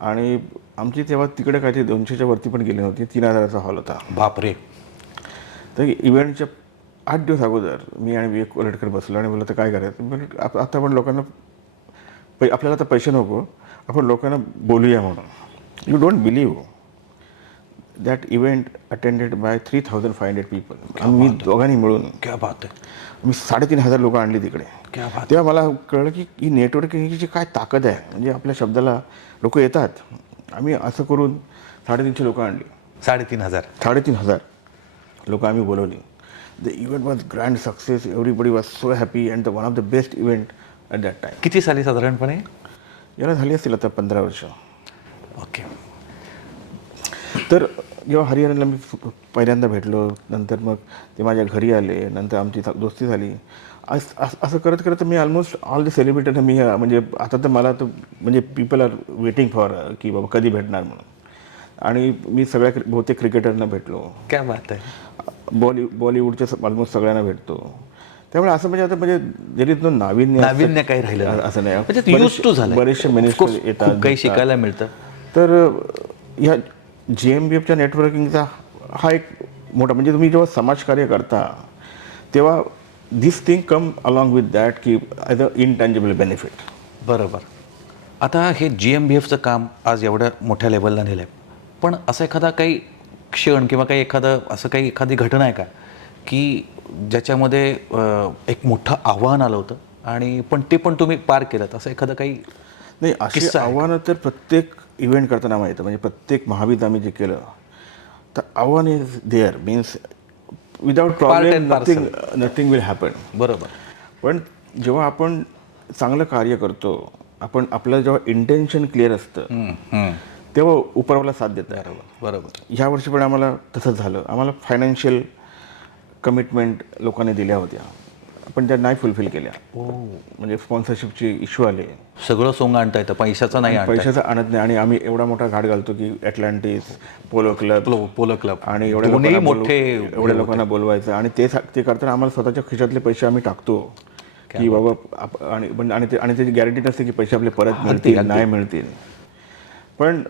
आणि आमची तेव्हा तिकडे काय ते 200च्या वरती पण गेली नव्हती, 3000चा हॉल होता. बापरे. तर इव्हेंटच्या 8 दिवस अगोदर मी आणि विवेक कोलटकर बसलो आणि बोललो तर काय करायचं. आता आपण लोकांना आपल्याला आता पैसे नको, आपण लोकांना बोलूया म्हणून. You don't believe that event attended by 3500 people. आम्ही दोघांनी मिळून, क्या बात आहे, मी 3500 लोक आणली तिकडे. क्या बात. तेव्हा मला कळलं की ही नेटवर्किंगची काय ताकद आहे. म्हणजे आपल्या शब्दाला लोक येतात. आम्ही असं करून 350 लोक आणली. 3500 लोक आम्ही बोलवली. The event was grand success. Everybody was so happy and one of the best event at that time. किती साली साधारणपणे? याला झाली असतील आता 15 वर्ष. ओके. तर जेव्हा हरिहरनला मी पहिल्यांदा भेटलो, नंतर मग ते माझ्या घरी आले, नंतर आमची दोस्ती झाली. असं करत करत मी ऑलमोस्ट ऑल द सेलिब्रिटीना मी म्हणजे आता तर मला तर म्हणजे पीपल आर वेटिंग फॉर की बाबा कधी भेटणार म्हणून. आणि मी सगळ्या बहुतेक क्रिकेटरना भेटलो. क्या बात आहे. बॉलिवूडच्या ऑलमोस्ट सगळ्यांना भेटतो. त्यामुळे असं म्हणजे आता म्हणजे जरी तो नाविन्य काही राहिलं असं नाही. म्हणजे बरेचसे मिनिस्टर येतात, काही शिकायला मिळतं. तर ह्या GMBFच्या नेटवर्किंगचा हा एक मोठा, म्हणजे तुम्ही जेव्हा समाजकार्य करता तेव्हा this thing come along with that की ॲज अ इनटँजिबल बेनिफिट. बरोबर. आता हे GMBFचं काम आज एवढ्या मोठ्या लेवलला नेलं आहे, पण असं एखादा काही क्षण किंवा काही एखादी घटना आहे का की ज्याच्यामध्ये एक मोठं आव्हान आलं होतं आणि ते पण तुम्ही पार केलं, असं एखादं काही? नाही, अशी आव्हानं तर प्रत्येक इव्हेंट करताना माहिती. म्हणजे प्रत्येक महाबीज आम्ही जे केलं तर आव्हान is there. Means without problem nothing will happen. बरोबर. पण जेव्हा आपण चांगलं कार्य करतो, आपलं जेव्हा इंटेन्शन क्लिअर असतं तेव्हा उपरवाला साथ देतं. बरोबर. ह्या वर्षी पण आम्हाला तसंच झालं. आम्हाला फायनान्शियल कमिटमेंट लोकांनी दिल्या होत्या, पण त्या नाही फुलफिल केल्या. म्हणजे स्पॉन्सरशिपचे इश्यू आले. सगळं सोंग आणता येतं, पैशाचं नाही आणत नाही. आणि आम्ही एवढा मोठा घाट घालतो की अटलांटिस, पोलो क्लब आणि एवढ्या लोकांना बोलवायचं. आणि ते करताना आम्हाला स्वतःच्या खिशातले पैसे आम्ही टाकतो की बाबा, आणि त्याची गॅरंटी नसते की पैसे आपले परत मिळतील नाही मिळतील. पण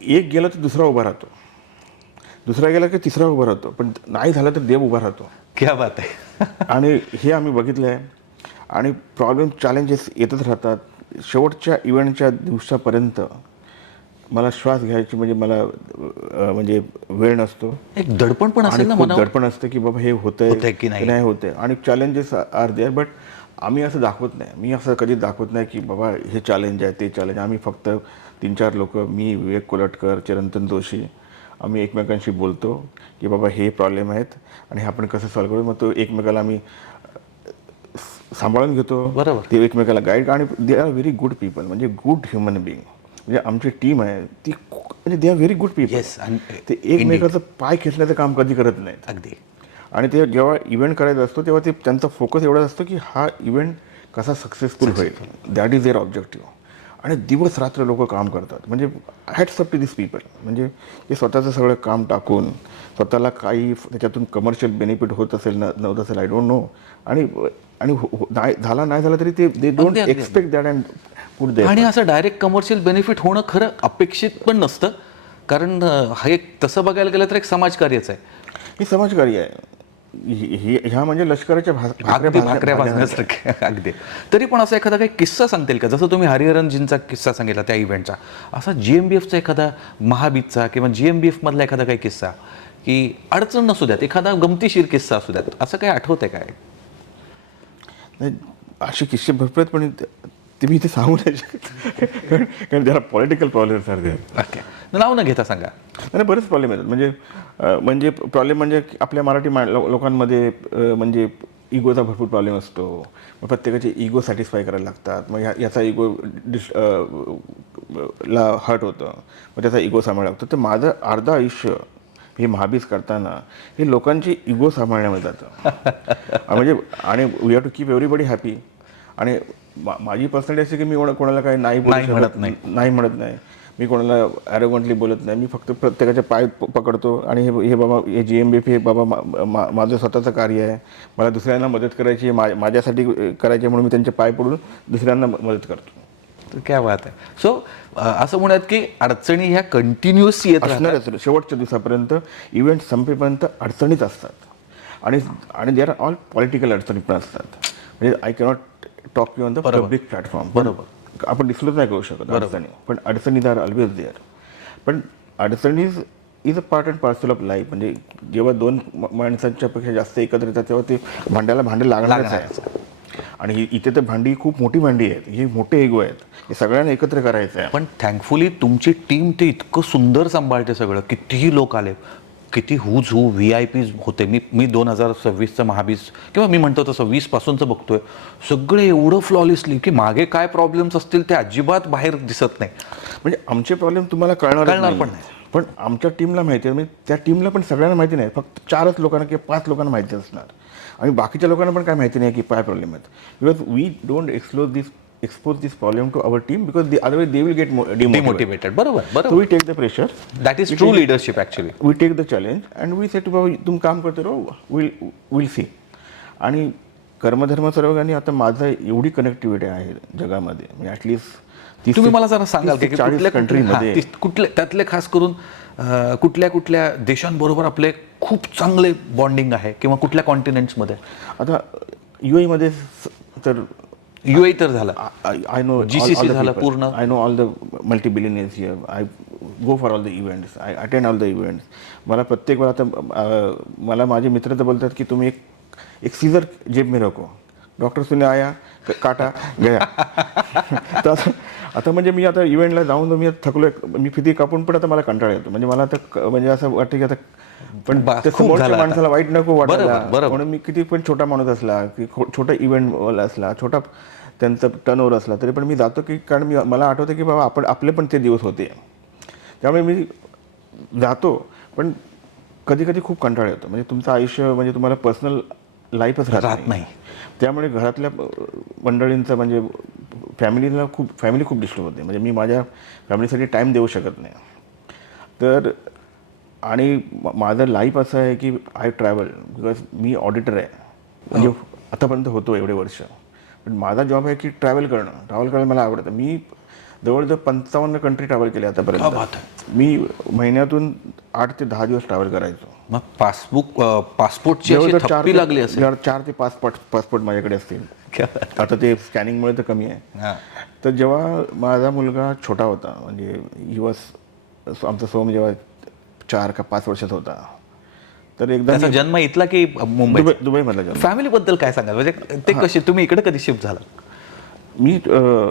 एक गेला तर दुसरा उभा राहतो, दुसरा गेला की तिसरा उभा राहतो, पण नाही झालं तर देव उभा राहतो. क्या बात आहे. आणि हे आम्ही बघितलं आहे. आणि प्रॉब्लेम चॅलेंजेस येतच राहतात. शेवटच्या इव्हेंटच्या दिवसापर्यंत मला श्वास घ्यायची म्हणजे मला म्हणजे वेळ नसतो. एक दडपण पण असेल ना खूप मनावर? दडपण असतं की बाबा हे होतंय की नाही होतंय. आणि चॅलेंजेस आर देअर, बट आम्ही असं दाखवत नाही. मी असं कधी दाखवत नाही की बाबा हे चॅलेंज आहे ते चॅलेंज. आम्ही फक्त 3-4 लोक, मी, विवेक कोलटकर, चिरंतन जोशी, आम्ही एकमेकांशी बोलतो की बाबा हे प्रॉब्लेम आहेत आणि हे आपण कसं सॉल्व्ह करू. मग तो एकमेकाला आम्ही सांभाळून घेतो. बरोबर. ते एकमेकाला गाईड. आणि they are very good people, म्हणजे गुड ह्युमन बिईंग. म्हणजे आमची टीम आहे ती म्हणजे they are very good people. ते एकमेकाचं पाय खेचण्याचं काम कधी करत नाहीत. अगदी. आणि ते जेव्हा इव्हेंट करायचा असतो तेव्हा ते त्यांचा फोकस एवढा असतो की हा इव्हेंट कसा सक्सेसफुल होईल. That is there objective. आणि दिवस रात्र लोक काम करतात. म्हणजे hats up to this people. म्हणजे ते स्वतःचं सगळं काम टाकून स्वतःला काही त्याच्यातून कमर्शियल बेनिफिट होत असेल नव्हतं असेल, आय डोंट नो. आणि आणि झाला नाही झाला तरी ते they don't expect that and put they. आणि असं डायरेक्ट कमर्शियल बेनिफिट होणं खरं अपेक्षित पण नसतं, कारण हा एक तसं बघायला गेलं तर एक समाजकार्यच आहे. हे समाजकार्य आहे. ह्या म्हणजे लष्कराच्या भाकऱ्या भाजण्यासारखे. अगदी. तरी पण असं एखादा काही किस्सा सांगतील का? जसं तुम्ही हरिहरनजींचा किस्सा सांगितला त्या इव्हेंटचा, असा GMBFचा एखादा, महाबीजचा किंवा GMBF मधला एखादा काही किस्सा, की अडचण नसू द्यात, एखादा गमतीशीर किस्सा असू द्यात, असं काही आठवतंय काय? नाही, असे किस्से भरपूर आहेत, पण ते मी इथे सांगू नाही शकत. कारण त्याला पॉलिटिकल प्रॉब्लेम्स आहेत. ओके, नाव न घेता सांगा. आणि बरेच प्रॉब्लेम येतात. म्हणजे प्रॉब्लेम म्हणजे आपल्या मराठी लोकांमध्ये म्हणजे इगोचा भरपूर प्रॉब्लेम असतो. मग प्रत्येकाचे इगो सॅटिस्फाय करायला लागतात. मग याचा इगो ला हर्ट होतं, मग त्याचा इगो सांभाळायला लागतो. तर माझं अर्ध आयुष्य हे महाबीज करताना हे लोकांची इगो सांभाळण्यामध्ये जातं. म्हणजे आणि we have to keep everybody happy. आणि माझी पर्सनॅलिटी अशी की मी कोणाला काही नाही म्हणत नाही. मी कोणाला ॲरोगंटली बोलत नाही. मी फक्त प्रत्येकाचे पाय पकडतो आणि हे बाबा हे GMBF हे बाबा माझं स्वतःचं कार्य आहे. मला दुसऱ्यांना मदत करायची आहे, माझ्यासाठी करायची आहे, म्हणून मी त्यांचे पाय पडून दुसऱ्यांना मदत करतो. काय बात आहे. सो असं म्हणत की अडचणी ह्या कंटिन्युअस येत असणारच. शेवटच्या दिवसापर्यंत इव्हेंट संपेपर्यंत अडचणीच असतात. आणि दे आर ऑल पॉलिटिकल अडचणी पण असतात. म्हणजे I cannot talk you on the public platform. बरोबर. आपण डिस्क्लोज नाही करू शकत अडचणी, पण अडचणी आर ऑलवेज देअर. पण अडचणी is a part and parcel of life. म्हणजे जेव्हा दोन माणसांच्या पेक्षा जास्त एकत्र येतात तेव्हा ते भांडे लागणारच आहे. आणि इथे तर भांडी खूप मोठी भांडी आहेत, हे मोठे इगो आहेत, हे सगळ्यांना एकत्र करायचं आहे. पण थँकफुली तुमची टीम ते इतकं सुंदर सांभाळते सगळं. कितीही लोक आले, किती VIPs होते. मी 2026चं महाबीज किंवा मी म्हणतो तसं 20पासूनचं बघतोय, सगळे एवढं फ्लॉलेसली की मागे काय प्रॉब्लेम्स असतील ते अजिबात बाहेर दिसत नाही. म्हणजे आमचे प्रॉब्लेम तुम्हाला कळणार पण नाही. पण आमच्या टीमला माहिती आहे. म्हणजे त्या टीमला पण सगळ्यांना माहिती नाही. फक्त 4च लोकांना किंवा 5 लोकांना माहिती असणार. आणि बाकीच्या लोकांना पण काय माहिती नाही की काय प्रॉब्लेम आहेत. Because we don't expose this problem to our team because otherwise they will get demotivated. बरोबर. So we take the pressure. That is true leadership actually. We take the challenge and we say to बाबा तुम काम करते रहो, we'll see. आणि कर्मधर्म सर्वगानी आता माझं एवढी कनेक्टिव्हिटी आहे जगामध्ये, म्हणजे ॲटलिस्ट तुम्ही मला जरा सांगाल की 40 कंट्रीमध्ये कुठले त्यातले खास करून कुठल्या देशांबरोबर आपले खूप चांगले बॉन्डिंग आहे किंवा कुठल्या कॉन्टिनेंट्समध्ये? आता UAE मध्ये तर UAE तर झालं, आय नो GCC झालं पूर्ण. I know all the multibillionaires here. I go for all the events, I attend all the events. मला प्रत्येक वेळा आता मला माझे मित्र तर बोलतात की तुम्ही एक सीझर जेब में रखो, डॉक्टर सुने आया काटा गया. तर आता म्हणजे मी आता इव्हेंटला जाऊन मी थकलो, मी फिती कापून पण आता मला कंटाळा येतो. म्हणजे मला आता म्हणजे असं वाटतं की आता पण समोरच्या माणसाला वाईट नको वाटायला, म्हणून मी किती पण छोटा माणूस असला की छोटा इव्हेंट असला, छोटा त्यांचं टर्नओव्हर असला तरी पण मी जातो की कारण मला आठवतं की बाबा आपले पण ते दिवस होते. त्यामुळे मी जातो. पण कधी कधी खूप कंटाळा येतो. म्हणजे तुमचं आयुष्य म्हणजे तुम्हाला पर्सनल लाईफच राहत नाही. त्यामुळे घरातल्या मंडळींचं म्हणजे फॅमिली खूप डिस्टर्ब होते. म्हणजे मी माझ्या फॅमिलीसाठी टाईम देऊ शकत नाही. तर आणि माझं लाईफ असं आहे की I travel because me auditor आहे. म्हणजे आतापर्यंत होतो एवढे वर्ष. पण माझा जॉब आहे की ट्रॅव्हल करायला मला आवडतं. मी जवळजवळ 55 कंट्री ट्रॅव्हल केली आतापर्यंत. मी महिन्यातून 8 ते 10 दिवस ट्रॅव्हल करायचो. मग पासपोर्टची थप्पी लागली असेल. 4 ते 5 पासपोर्ट माझ्याकडे असतील. आता ते स्कॅनिंगमुळे तर कमी आहे. हां. तर जेव्हा माझा मुलगा छोटा होता, म्हणजे ही वॉज आमचा सोम जेव्हा 4 का 5 वर्षाचा होता, तर एकदा त्याचा जन्म इथला की मुंबई? दुबईमधला जन्म. फॅमिलीबद्दल काय सांगाल, म्हणजे ते कशी, तुम्ही इकडे कधी शिफ्ट झाला मी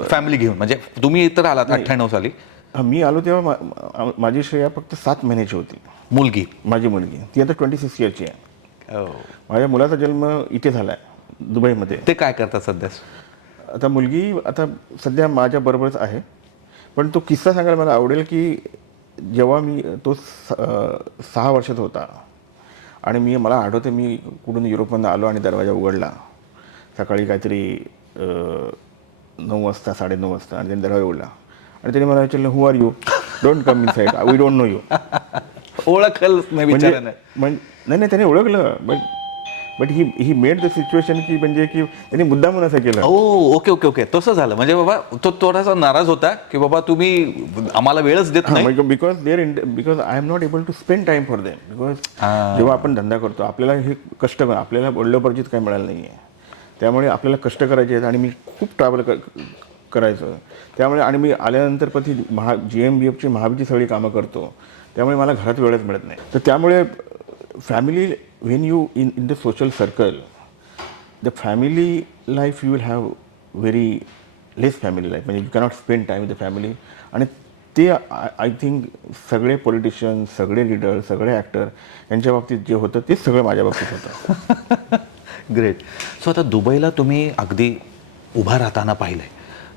फॅमिली घेऊन? म्हणजे तुम्ही इतर आलात 98 साली. मी आलो तेव्हा माझी श्रेया फक्त 7 महिन्याची होती. मुलगी? माझी मुलगी ती आता 26 इयरची आहे. Oh. माझ्या मुलाचा जन्म इथे झाला आहे दुबईमध्ये. ते काय करतात सध्या? आता मुलगी आता सध्या माझ्या बरोबरच आहे. पण तो किस्सा सांगायला मला आवडेल की जेव्हा मी तो 6 वर्षाचा होता आणि मला आठवतं मी कुठून युरोपमधून आलो आणि दरवाजा उघडला सकाळी काहीतरी 9 वाजता 9:30 वाजता, आणि त्यांनी दरवाजा उघडला आणि त्यांनी मला विचारलं, who are you, don't come inside, we don't know you. ओळखलं नाही विचारानं? नाही त्याने ओळखलं, but he made the situation की म्हणजे की त्यांनी मुद्दामून असं केलं. ओके ओके ओके, तसं झालं. म्हणजे बाबा तो थोडासा नाराज होता की बाबा तुम्ही आम्हाला वेळच देत नाही. Because I am not able to spend time for them. Because जेव्हा आपण धंदा करतो आपल्याला हे कष्ट, आपल्याला वडिलोपार्जित काही मिळालं नाही आहे, त्यामुळे आपल्याला कष्ट करायचे आहेत. आणि मी खूप ट्रॅव्हल करायचं, त्यामुळे आणि मी आल्यानंतर पण ती GMBFची महाबीची सगळी कामं करतो, त्यामुळे मला घरात वेळच मिळत नाही. तर त्यामुळे family, when you in the social circle, the family life you will have very less family life, म्हणजे you cannot spend time with the family. आणि ते आय थिंक सगळे पॉलिटिशियन, सगळे लीडर, सगळे ॲक्टर यांच्या बाबतीत जे होतं तेच सगळं माझ्या बाबतीत होतं. ग्रेट. सो आता दुबईला तुम्ही अगदी उभा राहताना पाहिलं आहे,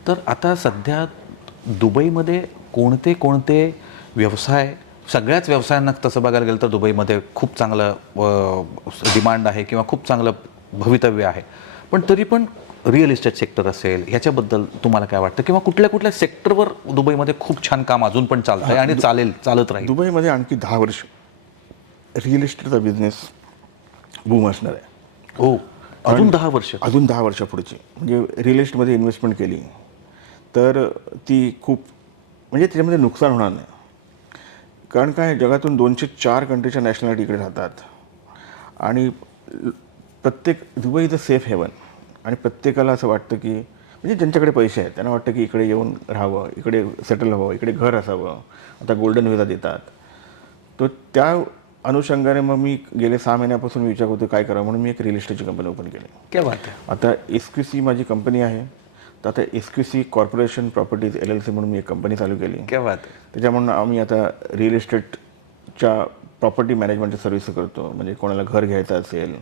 तर आता सध्या दुबईमध्ये कोणते व्यवसाय, सगळ्याच व्यवसायांना तसं बघायला गेलं तर दुबईमध्ये खूप चांगलं डिमांड आहे किंवा खूप चांगलं भवितव्य आहे, पण तरी पण रिअल इस्टेट सेक्टर असेल, ह्याच्याबद्दल तुम्हाला काय वाटतं? किंवा कुठल्या सेक्टरवर दुबईमध्ये खूप छान काम अजून पण चालतं आहे आणि चालत राहील? दुबईमध्ये आणखी 10 वर्ष रिअल इस्टेटचा बिझनेस बूम असणार आहे. अजून 10 वर्ष? अजून 10 वर्ष पुढची. म्हणजे रिअल इस्टेटमध्ये इन्व्हेस्टमेंट केली तर ती खूप, म्हणजे त्याच्यामध्ये नुकसान होणार नाही. कारण काय, जगातून 204 कंट्रीच्या नॅशनॅलिटी इकडे राहतात आणि प्रत्येक, Dubai is a safe haven. आणि प्रत्येकाला असं वाटतं की, म्हणजे ज्यांच्याकडे पैसे आहेत त्यांना वाटतं की इकडे येऊन राहावं, इकडे सेटल व्हावं, इकडे घर असावं. आता गोल्डन व्हिसा देतात, तर त्या अनुषंगाने मग मी गेले 6 महिन्यापासून विचार होतो काय करावं, म्हणून मी एक रिअल इस्टेटची कंपनी ओपन केली. क्या बात आहे. आता SQC माझी कंपनी आहे. तर आता SQC कॉर्पोरेशन प्रॉपर्टीज LLC म्हणून मी एक कंपनी चालू केली. क्या बात आहे. त्याच्यामुळं आम्ही आता रिअल इस्टेटच्या प्रॉपर्टी मॅनेजमेंटच्या सर्व्हिस करतो. म्हणजे कोणाला घर घ्यायचं असेल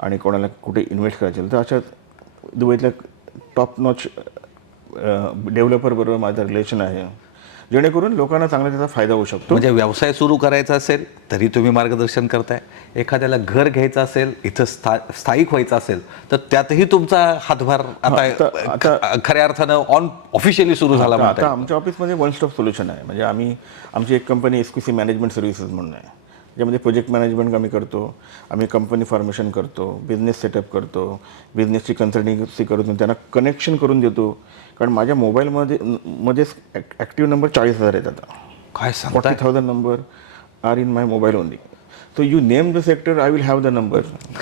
आणि कोणाला कुठे इन्व्हेस्ट करायचं असेल तर अशा दुबईतल्या टॉप नॉच डेव्हलपरबरोबर माझं रिलेशन आहे, जेणेकरून लोकांना चांगला त्याचा फायदा होऊ शकतो. म्हणजे व्यवसाय सुरू करायचा असेल तरी तुम्ही मार्गदर्शन करताय, एखाद्याला घर घ्यायचं असेल, इथं स्थायिक व्हायचं असेल तर त्यातही तुमचा हातभार आता खऱ्या अर्थानं ऑफिशियली सुरू झाला. आता आमच्या ऑफिसमध्ये वन स्टॉप सोल्युशन आहे. म्हणजे आमची एक कंपनी SQC मॅनेजमेंट सर्व्हिसेस म्हणून आहे, ज्यामध्ये प्रोजेक्ट मॅनेजमेंट आम्ही करतो, आम्ही कंपनी फॉर्मेशन करतो, बिझनेस सेटअप करतो, बिझनेसची कन्सल्टिंगची करून त्यांना कनेक्शन करून देतो. कारण माझ्या मोबाईलमध्येच ॲक्टिव्ह नंबर 40,000 आहेत आता. काय सांगता? 40,000 number are in my mobile only. So you name the sector, I will have the number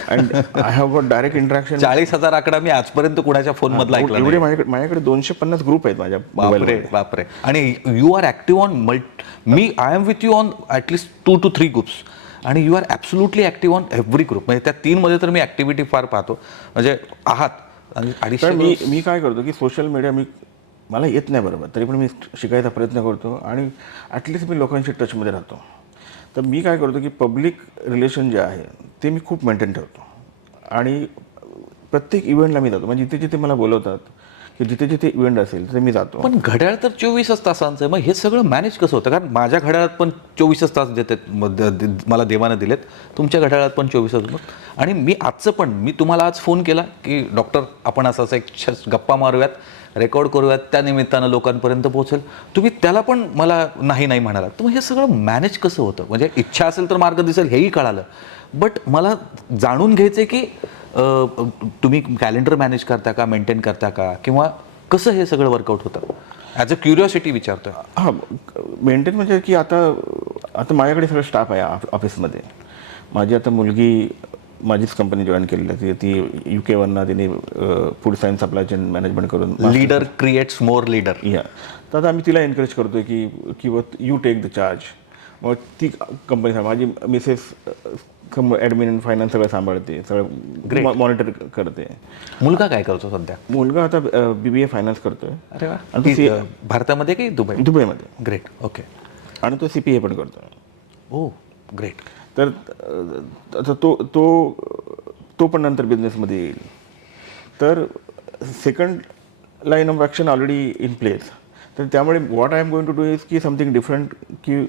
and I have got direct interaction. 40,000 आकडा मी आजपर्यंत कुणाच्या फोनमधला ऐकला नाही. एवढे माझ्याकडे 250 ग्रुप आहेत माझ्या मोबाईलवर. बापरे. आणि you are active on I am with you on at least 2 to 3 groups, आणि you are absolutely active on every group. म्हणजे त्या 3मध्ये तर मी ॲक्टिव्हिटी फार पाहतो, म्हणजे आहात. आणि मी काय करतो की सोशल मीडिया मला येत नाही बरोबर, तरी पण मी शिकायचा प्रयत्न करतो आणि ॲटलिस्ट मी लोकांशी टचमध्ये राहतो. तर मी काय करतो की पब्लिक रिलेशन जे आहे ते मी खूप मेंटेन ठेवतो आणि प्रत्येक इव्हेंटला मी जातो. म्हणजे जिथे जिथे मला बोलवतात की जिथे जिथे इव्हेंट असेल तिथे मी जातो. पण घड्याळ तर 24 तासांचं आहे, मग हे सगळं मॅनेज कसं होतं? कारण माझ्या घड्याळात पण 24 तास देतात मला देवानं दिलेत, तुमच्या घड्याळात पण 24 तास. आणि मी तुम्हाला आज फोन केला की डॉक्टर आपण असं एक गप्पा मारूयात, रेकॉर्ड करूयात, त्या निमित्तानं लोकांपर्यंत पोहोचेल. तुम्ही त्याला पण मला नाही म्हणालात. तर मग हे सगळं मॅनेज कसं होतं? म्हणजे इच्छा असेल तर मार्ग दिसेल हेही कळालं, बट मला जाणून घ्यायचं आहे की तुम्ही कॅलेंडर मॅनेज करता का, मेंटेन करता का, किंवा कसं हे सगळं वर्कआउट होतं? ॲज अ क्युरिओसिटी विचारतोय. मेंटेन म्हणजे की आता माझ्याकडे सगळं स्टाफ आहे ऑफिसमध्ये. माझी आता मुलगी माझीच कंपनी जॉईन केलेली आहे. ती UK वरनं तिने food science supply chain management करून लीडर क्रिएट्स मोर लीडर. या तर आता आम्ही तिला एनकरेज करतोय की यू टेक द चार्ज. मग ती कंपनी माझी मिसेस ॲडमिन अँड फायनान्स सगळं सांभाळते, सगळं मॉनिटर करते. मुलगा काय करतो सध्या? मुलगा आता BBA फायनान्स करतोय. अरे वा. भारतामध्ये की दुबईमध्ये. ग्रेट. ओके. आणि तो CPA पण करतोय. Oh great. तर आता तो पण नंतर बिझनेसमध्ये येईल. तर second line of action already in place. तर त्यामुळे what I am going to do is की समथिंग डिफरंट. की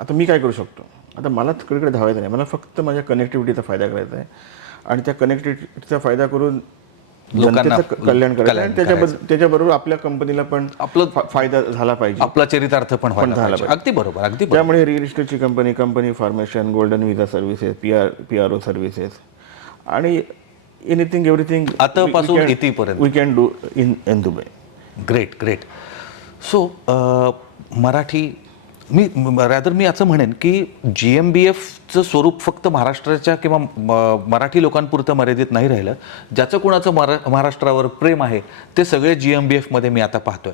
आता मी काय करू शकतो, आता मला तिकडे धावायचं नाही, मला फक्त माझ्या कनेक्टिव्हिटीचा फायदा करायचा आहे आणि त्या कनेक्टिव्हिटीचा फायदा करून जनतेचं कल्याण करायचं आणि त्याच्याबरोबर आपल्या कंपनीला पण आपला फायदा झाला पाहिजे, आपला चरितार्थ पण झाला पाहिजे. अगदी बरोबर, अगदी बरोबर. त्यामुळे रिअल इस्टेटची company formation, golden visa services, PRO services आणि एनिथिंग एव्हरीथिंग आतापासून इथेपर्यंत we can do in Dubai. Great great. So Marathi मी असं म्हणेन की GmbFचं स्वरूप फक्त महाराष्ट्राच्या किंवा मराठी लोकांपुरतं मर्यादित नाही राहिलं. ज्याचं कुणाचं महाराष्ट्रावर प्रेम आहे ते सगळे GmbFमध्ये मी आता पाहतोय.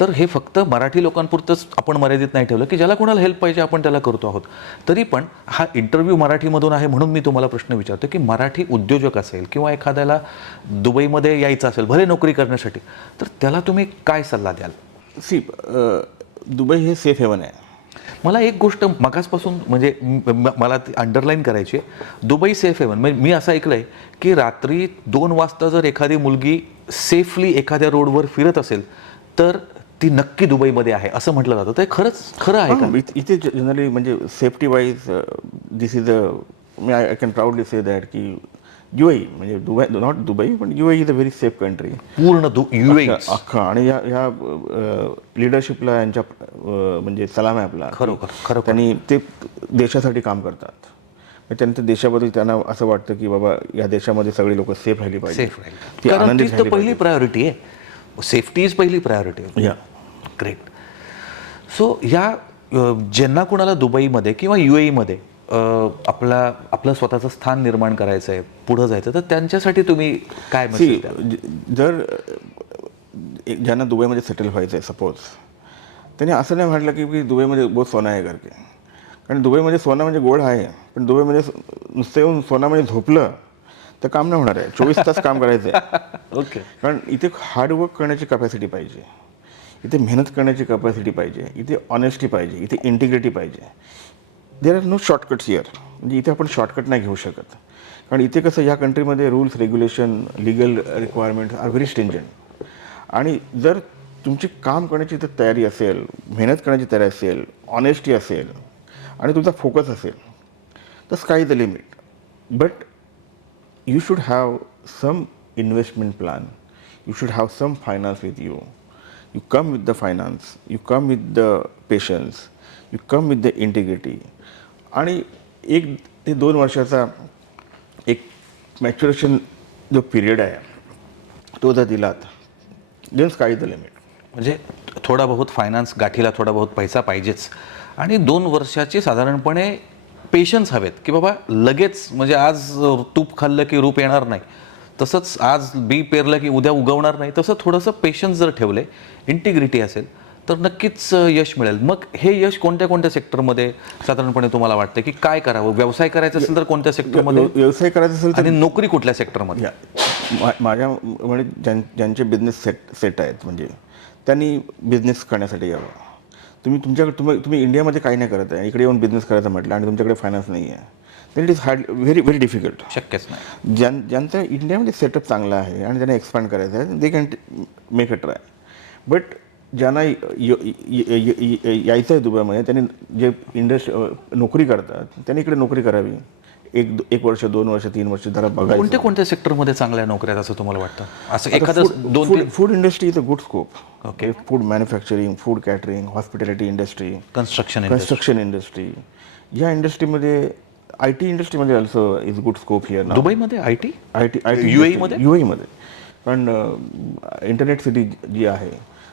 तर हे फक्त मराठी लोकांपुरतंच आपण मर्यादित नाही ठेवलं की ज्याला कोणाला हेल्प पाहिजे आपण त्याला करतो आहोत. तरी पण हा इंटरव्ह्यू मराठीमधून आहे म्हणून मी तुम्हाला प्रश्न विचारतो की मराठी उद्योजक असेल किंवा एखाद्याला दुबईमध्ये यायचं असेल भले नोकरी करण्यासाठी, तर त्याला तुम्ही काय सल्ला द्याल? दुबई हे सेफ हेवन आहे. मला एक गोष्ट मगासपासून म्हणजे मला ती अंडरलाईन करायची आहे. दुबई सेफ हेवन म्हणजे मी असं ऐकलं आहे की रात्री 2 वाजता जर एखादी मुलगी सेफली एखाद्या रोडवर फिरत असेल तर ती नक्की दुबईमध्ये आहे असं म्हटलं जातं. ते खरं आहे का? इथे जनरली म्हणजे safety wise this is I can proudly say that की UAE म्हणजे दुबई, नॉट दुबई पण UAE is a very safe country. पूर्ण UAE अख्खा. आणि ह्या लिडरशिपला यांच्या म्हणजे सलाम आहे आपला. खरोखर त्यांनी ते देशासाठी काम करतात. त्यांच्या देशाबद्दल त्यांना असं वाटतं की बाबा या देशामध्ये सगळी लोक सेफ राहिली पाहिजे. कारण तीच तर पहिली प्रायोरिटी आहे. सेफ्टी इज पहिली प्रायोरिटी. या ग्रेट. सो ह्या ज्यांना कोणाला दुबईमध्ये किंवा UAEमध्ये आपलं स्वतःचं स्थान निर्माण करायचं आहे, पुढं जायचं, तर त्यांच्यासाठी तुम्ही काय मेसेज द्याल? जर ज्यांना दुबईमध्ये सेटल व्हायचं आहे सपोज, त्यांनी असं नाही म्हटलं की दुबईमध्ये बहुत सोना आहे करके. कारण दुबईमध्ये सोना म्हणजे गोड आहे, पण दुबईमध्ये नुसतं येऊन सोनामध्ये झोपलं तर काम नाही होणार आहे. 24 तास काम करायचं आहे. ओके. कारण इथे हार्डवर्क करण्याची कॅपॅसिटी पाहिजे, इथे मेहनत करण्याची कॅपॅसिटी पाहिजे, इथे ऑनेस्टी पाहिजे, इथे इंटिग्रिटी पाहिजे. There are no shortcuts here. म्हणजे इथे आपण शॉर्टकट नाही घेऊ शकत. कारण इथे कसं या कंट्रीमध्ये rules, regulation, legal requirements are very stringent. आणि जर तुमची काम करण्याची तर तयारी असेल, मेहनत करण्याची तयारी असेल, ऑनेस्टी असेल आणि तुमचा फोकस असेल तर sky is the limit. But you should have some investment plan, you should have some finance with you. You come with the finance, you come with the patience, you come with the integrity. आणि 1 ते 2 वर्षाचा एक maturation जो period आहे तो जर दिलात then sky the limit. म्हणजे थोडा बहुत फायनान्स गाठीला, थोडा बहुत पैसा पाहिजेच आणि 2 वर्षाचे साधारणपणे पेशन्स हवेत की बाबा लगेच म्हणजे आज तूप खाल्लं की रूप येणार नाही, तसंच आज बी पेरलं की उद्या उगवणार नाही, तसं थोडंसं पेशन्स जर ठेवले, इंटिग्रिटी असेल तर नक्कीच यश मिळेल. मग हे यश कोणत्या सासेक्टरमध्ये साधारणपणे तुम्हाला वाटतं की काय करावं? व्यवसाय करायचा असेल तर कोणत्या सेक्टरमध्ये? व्यवसाय करायचा असेल तर आणि नोकरी कुठल्या सेक्टरमध्ये? माझ्या म्हणजे ज्यांचे बिझनेस सेट आहेत म्हणजे त्यांनी बिझनेस करण्यासाठी यावं. तुम्ही इंडियामध्ये काही नाही करत आहे, इकडे येऊन बिझनेस करायचा म्हटलं आणि तुमच्याकडे फायनान्स नाही आहे, then it is very difficult. शक्यच नाही. ज्यांचा इंडियामध्ये सेटअप चांगला आहे आणि त्यांना एक्सपांड करायचं आहे they can make a try. But ज्यांना यायचं आहे दुबईमध्ये, त्यांनी जे नोकरी करतात त्यांनी इकडे नोकरी करावी. 1 वर्ष, 2 वर्ष, 3 वर्ष जरा बघायचं. कोणत्या सेक्टरमध्ये चांगल्या नोकऱ्या असं तुम्हाला वाटतं? असं एखादं food industry is a good scope. Okay. Food manufacturing, food catering, hospitality industry, construction industry, या इंडस्ट्रीमध्ये IT इंडस्ट्रीमध्ये also is good scope here. दुबईमध्ये IT UAEमध्ये कारण इंटरनेट सिटी जी आहे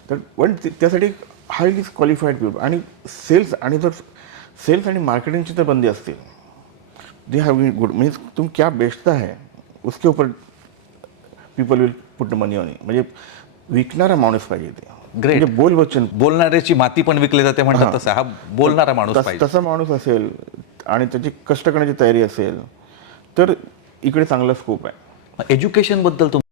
तर पण त्यासाठी हायली क्वालिफाईड पीपल आणि सेल्स आणि मार्केटिंगची तर बंदी असते. दे हैव गुड, मीन्स तुम क्या बेचता है उसके ऊपर people will put money on, म्हणजे विकणारा माणूस पाहिजे ते. ग्रेट. म्हणजे बोल वचन, बोलणाऱ्याची माती पण विकली जाते म्हणतात तसं, हा बोलणारा माणूस पाहिजे. तसा माणूस असेल आणि त्याची कष्ट करण्याची तयारी असेल तर इकडे चांगला स्कोप आहे. एज्युकेशन बद्दल